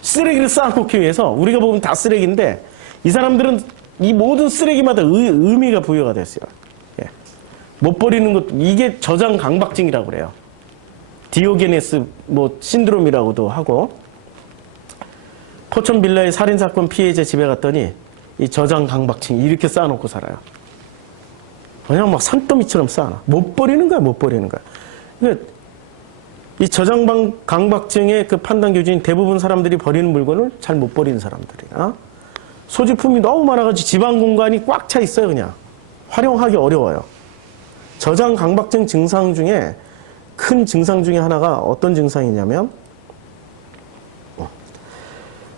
쓰레기를 쌓아놓기 위해서 우리가 보면 다 쓰레기인데 이 사람들은 이 모든 쓰레기마다 의미가 부여가 됐어요. 예. 못 버리는 것, 이게 저장 강박증이라고 그래요. 디오게네스 신드롬이라고도 하고 포천 빌라의 살인사건 피해자 집에 갔더니 이 저장 강박증 이렇게 쌓아놓고 살아요. 그냥 막 산더미처럼 쌓아놔. 못 버리는 거야, 못 버리는 거야. 그러니까 이 저장 강박증의 그 판단 기준인 대부분 사람들이 버리는 물건을 잘 못 버리는 사람들이야. 소지품이 너무 많아가지고 지방 공간이 꽉 차 있어요, 그냥. 활용하기 어려워요. 저장 강박증 증상 중에 큰 증상 중에 하나가 어떤 증상이냐면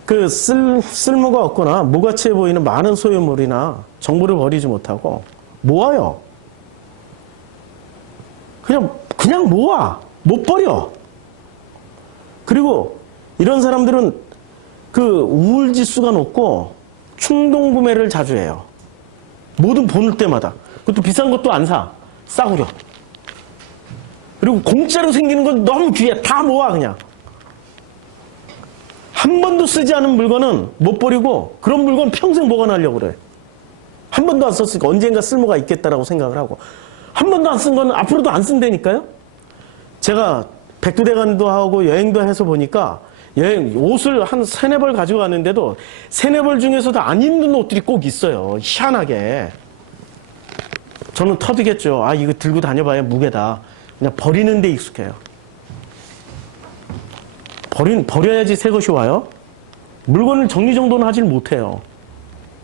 쓸모가 없거나 무가치해 보이는 많은 소유물이나 정보를 버리지 못하고 모아요. 그냥 모아. 못 버려. 그리고 이런 사람들은 우울지수가 높고 충동 구매를 자주 해요. 뭐든 보는 때마다. 그것도 비싼 것도 안 사. 싸구려. 그리고 공짜로 생기는 건 너무 귀해. 다 모아 그냥. 한 번도 쓰지 않은 물건은 못 버리고 그런 물건 평생 보관하려고 그래. 한 번도 안 썼으니까 언젠가 쓸모가 있겠다라고 생각을 하고 한 번도 안 쓴 건 앞으로도 안 쓴다니까요. 제가 백두대간도 하고 여행도 해서 보니까 옷을 한 3-4벌 가지고 갔는데도 3-4벌 중에서도 안 입는 옷들이 꼭 있어요. 희한하게. 저는 터득했죠. 이거 들고 다녀봐야 무게다. 그냥 버리는 데 익숙해요. 버려야지 새 것이 와요? 물건을 정리정돈은 하질 못해요.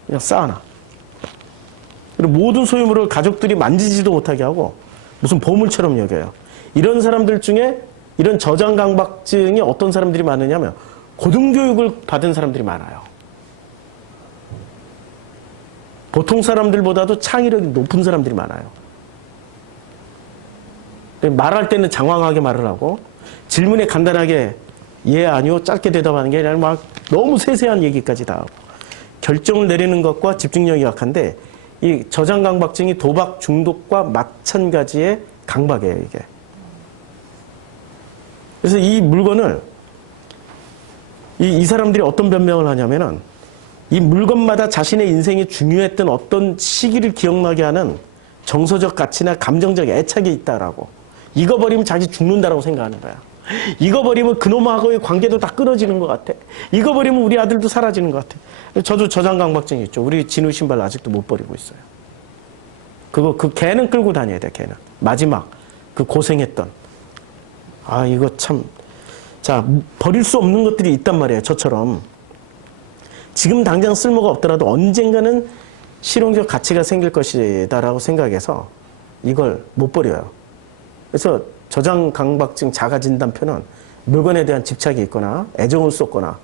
그냥 쌓아놔. 그리고 모든 소유물을 가족들이 만지지도 못하게 하고 무슨 보물처럼 여겨요. 이런 사람들 중에 이런 저장강박증이 어떤 사람들이 많으냐면 고등교육을 받은 사람들이 많아요. 보통 사람들보다도 창의력이 높은 사람들이 많아요. 말할 때는 장황하게 말을 하고 질문에 간단하게 예, 아니요, 짧게 대답하는 게 아니라 막 너무 세세한 얘기까지 다 하고 결정을 내리는 것과 집중력이 약한데 이 저장강박증이 도박 중독과 마찬가지의 강박이에요, 이게. 그래서 이 물건을 이 사람들이 어떤 변명을 하냐면은 이 물건마다 자신의 인생이 중요했던 어떤 시기를 기억나게 하는 정서적 가치나 감정적 애착이 있다라고. 이거 버리면 자기 죽는다라고 생각하는 거야. 이거 버리면 그놈하고의 관계도 다 끊어지는 것 같아. 이거 버리면 우리 아들도 사라지는 것 같아. 저도 저장강박증이 있죠. 우리 진우 신발 아직도 못 버리고 있어요. 그 개는 끌고 다녀야 돼, 개는. 마지막 그 고생했던. 아, 이거 참. 자, 버릴 수 없는 것들이 있단 말이에요. 저처럼. 지금 당장 쓸모가 없더라도 언젠가는 실용적 가치가 생길 것이다라고 생각해서 이걸 못 버려요. 그래서 저장강박증 자가진단표는 물건에 대한 집착이 있거나 애정을 쏟거나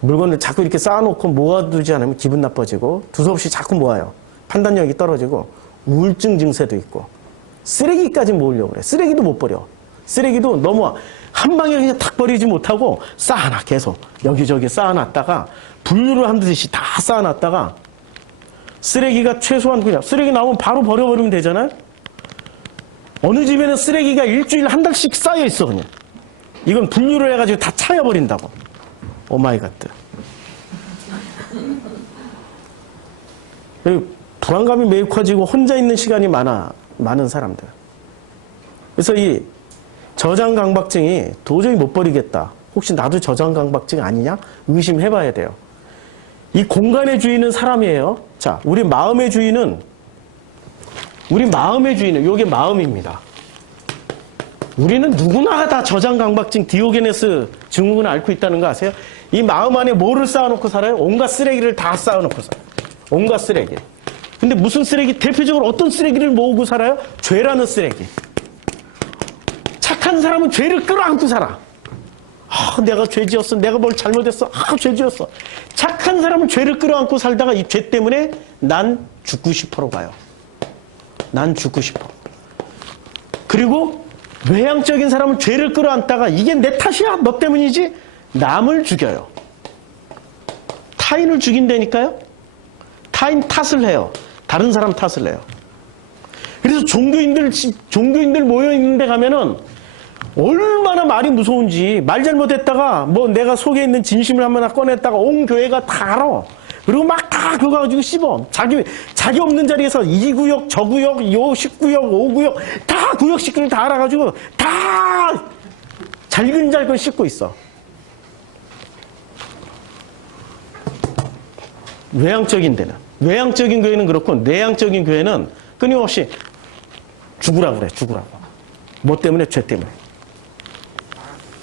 물건을 자꾸 이렇게 쌓아놓고 모아두지 않으면 기분 나빠지고 두서없이 자꾸 모아요. 판단력이 떨어지고 우울증 증세도 있고 쓰레기까지 모으려고 그래. 쓰레기도 못 버려. 쓰레기도 너무 한 방에 그냥 탁 버리지 못하고 쌓아놔. 계속 여기저기 쌓아놨다가 분류를 한듯이 다 쌓아놨다가 쓰레기가 최소한 그냥 쓰레기 나오면 바로 버려버리면 되잖아요. 어느 집에는 쓰레기가 일주일에 한 달씩 쌓여 있어 그냥. 이건 분류를 해가지고 다 차여버린다고. 오마이갓. 불안감이 매우 커지고 혼자 있는 시간이 많은 사람들. 그래서 이 저장강박증이 도저히 못 버리겠다. 혹시 나도 저장강박증 아니냐? 의심해봐야 돼요. 이 공간의 주인은 사람이에요. 자, 우리 마음의 주인은 이게 마음입니다. 우리는 누구나 다 저장강박증 디오게네스 증후군을 앓고 있다는 거 아세요? 이 마음 안에 뭐를 쌓아놓고 살아요? 온갖 쓰레기를 다 쌓아놓고 살아요. 온갖 쓰레기. 근데 무슨 쓰레기? 대표적으로 어떤 쓰레기를 모으고 살아요? 죄라는 쓰레기. 착한 사람은 죄를 끌어안고 살아. 내가 죄 지었어. 내가 뭘 잘못했어. 죄 지었어. 착한 사람은 죄를 끌어안고 살다가 이 죄 때문에 난 죽고 싶어로 가요. 난 죽고 싶어. 그리고 외향적인 사람은 죄를 끌어안다가 이게 내 탓이야. 너 때문이지. 남을 죽여요. 타인을 죽인다니까요. 타인 탓을 해요. 다른 사람 탓을 해요. 그래서 종교인들 모여있는 데 가면은 얼마나 말이 무서운지 말 잘못했다가 뭐 내가 속에 있는 진심을 한번 꺼냈다가 온 교회가 다 알아. 그리고 막 다 그거 가지고 씹어. 자기 없는 자리에서 이 구역, 저 구역, 요 10구역, 5구역 다 구역 식구를 다 알아가지고 다 잘근잘근 씹고 있어. 외향적인 데는. 외향적인 교회는 그렇고 내향적인 교회는 끊임없이 죽으라고 그래. 죽으라고. 뭐 때문에? 죄 때문에.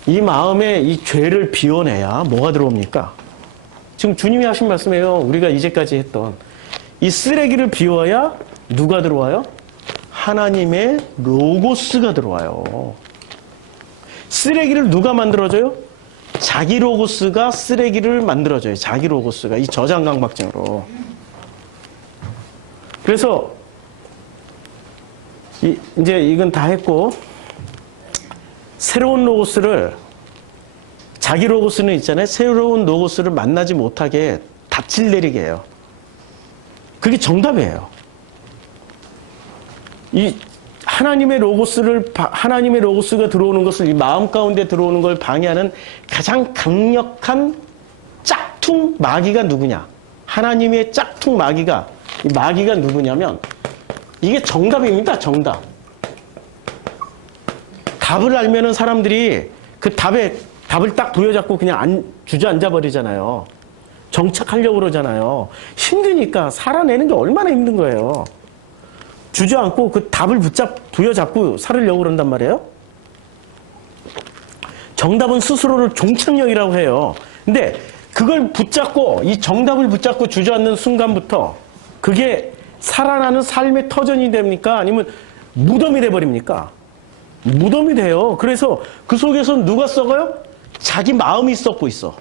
이 마음에 이 죄를 비워내야 뭐가 들어옵니까? 지금 주님이 하신 말씀이에요. 우리가 이제까지 했던 이 쓰레기를 비워야 누가 들어와요? 하나님의 로고스가 들어와요. 쓰레기를 누가 만들어줘요? 자기 로고스가 쓰레기를 만들어줘요. 자기 로고스가 이 저장강박증으로. 그래서 이제 이건 다 했고 새로운 로고스를 자기 로고스는 있잖아요. 새로운 로고스를 만나지 못하게 닻을 내리게 해요. 그게 정답이에요. 이 하나님의 로고스가 들어오는 것을 이 마음 가운데 들어오는 걸 방해하는 가장 강력한 짝퉁 마귀가 누구냐? 하나님의 짝퉁 마귀가 이 마귀가 누구냐면 이게 정답입니다. 정답. 답을 알면은 사람들이 그 답을 딱 부여잡고 그냥 주저앉아 버리잖아요. 정착하려고 그러잖아요. 힘드니까 살아내는 게 얼마나 힘든 거예요. 주저앉고 그 답을 부여잡고 살으려고 그런단 말이에요. 정답은 스스로를 종착역이라고 해요. 근데 그걸 붙잡고 이 정답을 붙잡고 주저앉는 순간부터 그게 살아나는 삶의 터전이 됩니까? 아니면 무덤이 돼버립니까? 무덤이 돼요. 그래서 그 속에서 누가 썩어요? 자기 마음이 썩고 있어.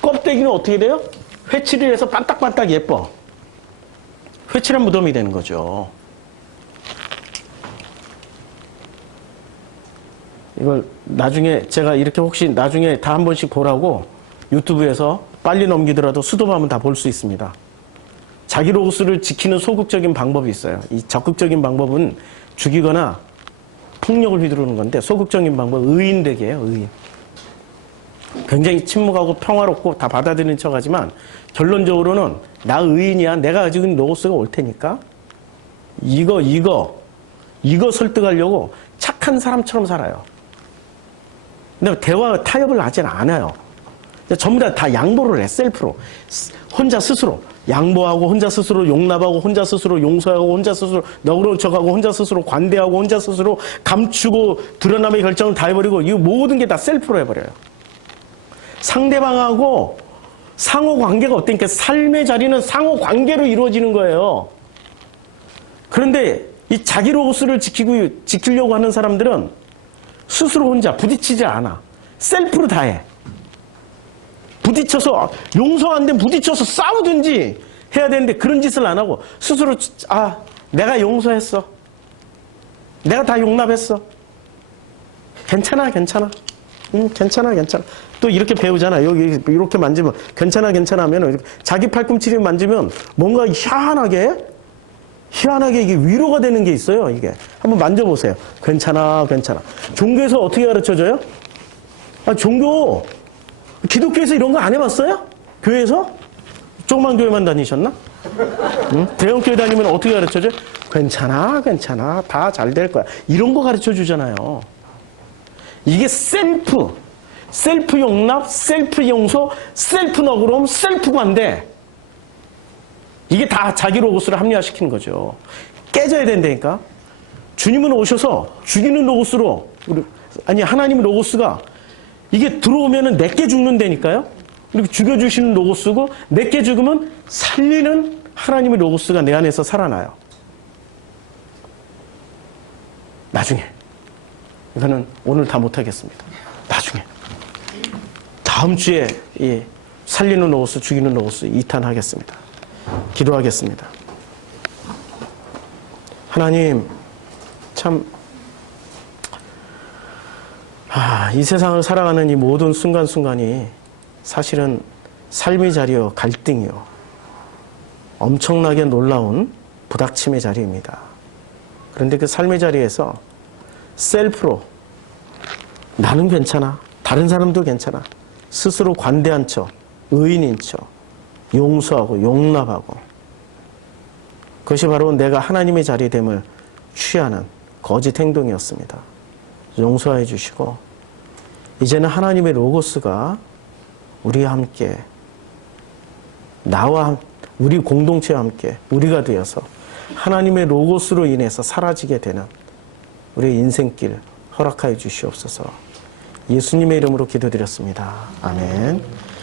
껍데기는 어떻게 돼요? 회칠을 해서 반딱반딱 예뻐. 회칠한 무덤이 되는 거죠. 이걸 나중에 제가 이렇게 혹시 나중에 다 한 번씩 보라고 유튜브에서 빨리 넘기더라도 수도하면 다 볼 수 있습니다. 자기 로고스를 지키는 소극적인 방법이 있어요. 이 적극적인 방법은 죽이거나 폭력을 휘두르는 건데 소극적인 방법은 의인되기예요. 의인. 굉장히 침묵하고 평화롭고 다 받아들이는 척하지만 결론적으로는 나 의인이야. 내가 가지고 있는 로고스가 올 테니까 이거 설득하려고 착한 사람처럼 살아요. 근데 대화 타협을 하진 않아요. 전부 다 양보를 해. 셀프로. 혼자 스스로. 양보하고 혼자 스스로 용납하고 혼자 스스로 용서하고 혼자 스스로 너그러운 척하고 혼자 스스로 관대하고 혼자 스스로 감추고 드러남의 결정을 다 해버리고 이 모든 게 다 셀프로 해버려요. 상대방하고 상호관계가 어떠니까 삶의 자리는 상호관계로 이루어지는 거예요. 그런데 이 자기 로고스를 지키려고 하는 사람들은 스스로 혼자 부딪히지 않아. 셀프로 다 해. 부딪혀서 용서 안 되면 부딪혀서 싸우든지 해야 되는데 그런 짓을 안 하고 스스로 내가 용서했어. 내가 다 용납했어. 괜찮아. 괜찮아. 또 이렇게 배우잖아. 여기 이렇게 만지면 괜찮아 하면 이렇게 자기 팔꿈치를 만지면 뭔가 희한하게 이게 위로가 되는 게 있어요. 이게 한번 만져보세요. 괜찮아. 종교에서 어떻게 가르쳐줘요? 종교 기독교에서 이런 거 안 해봤어요? 교회에서? 조그만 교회만 다니셨나? 응? 대형교회 다니면 어떻게 가르쳐줘요? 괜찮아. 다 잘 될 거야. 이런 거 가르쳐 주잖아요. 이게 셀프 용납, 셀프 용서, 셀프 너그러움, 셀프 관대. 이게 다 자기 로고스를 합리화시키는 거죠. 깨져야 된다니까. 주님은 오셔서 죽이는 로고스로, 하나님의 로고스가 이게 들어오면은 내게 죽는다니까요. 이렇게 죽여주시는 로고스고, 내게 죽으면 살리는 하나님의 로고스가 내 안에서 살아나요. 나중에. 이거는 오늘 다 못하겠습니다. 나중에. 다음 주에 살리는 로고스, 죽이는 로고스 2탄 하겠습니다. 기도하겠습니다. 하나님, 참, 이 세상을 살아가는 이 모든 순간순간이 사실은 삶의 자리요, 갈등이요. 엄청나게 놀라운 부닥침의 자리입니다. 그런데 그 삶의 자리에서 셀프로 나는 괜찮아. 다른 사람도 괜찮아. 스스로 관대한 척, 의인인 척, 용서하고 용납하고 그것이 바로 내가 하나님의 자리됨을 취하는 거짓 행동이었습니다. 용서해 주시고 이제는 하나님의 로고스가 우리와 함께 나와 우리 공동체와 함께 우리가 되어서 하나님의 로고스로 인해서 사라지게 되는 우리의 인생길 허락하여 주시옵소서. 예수님의 이름으로 기도드렸습니다. 아멘.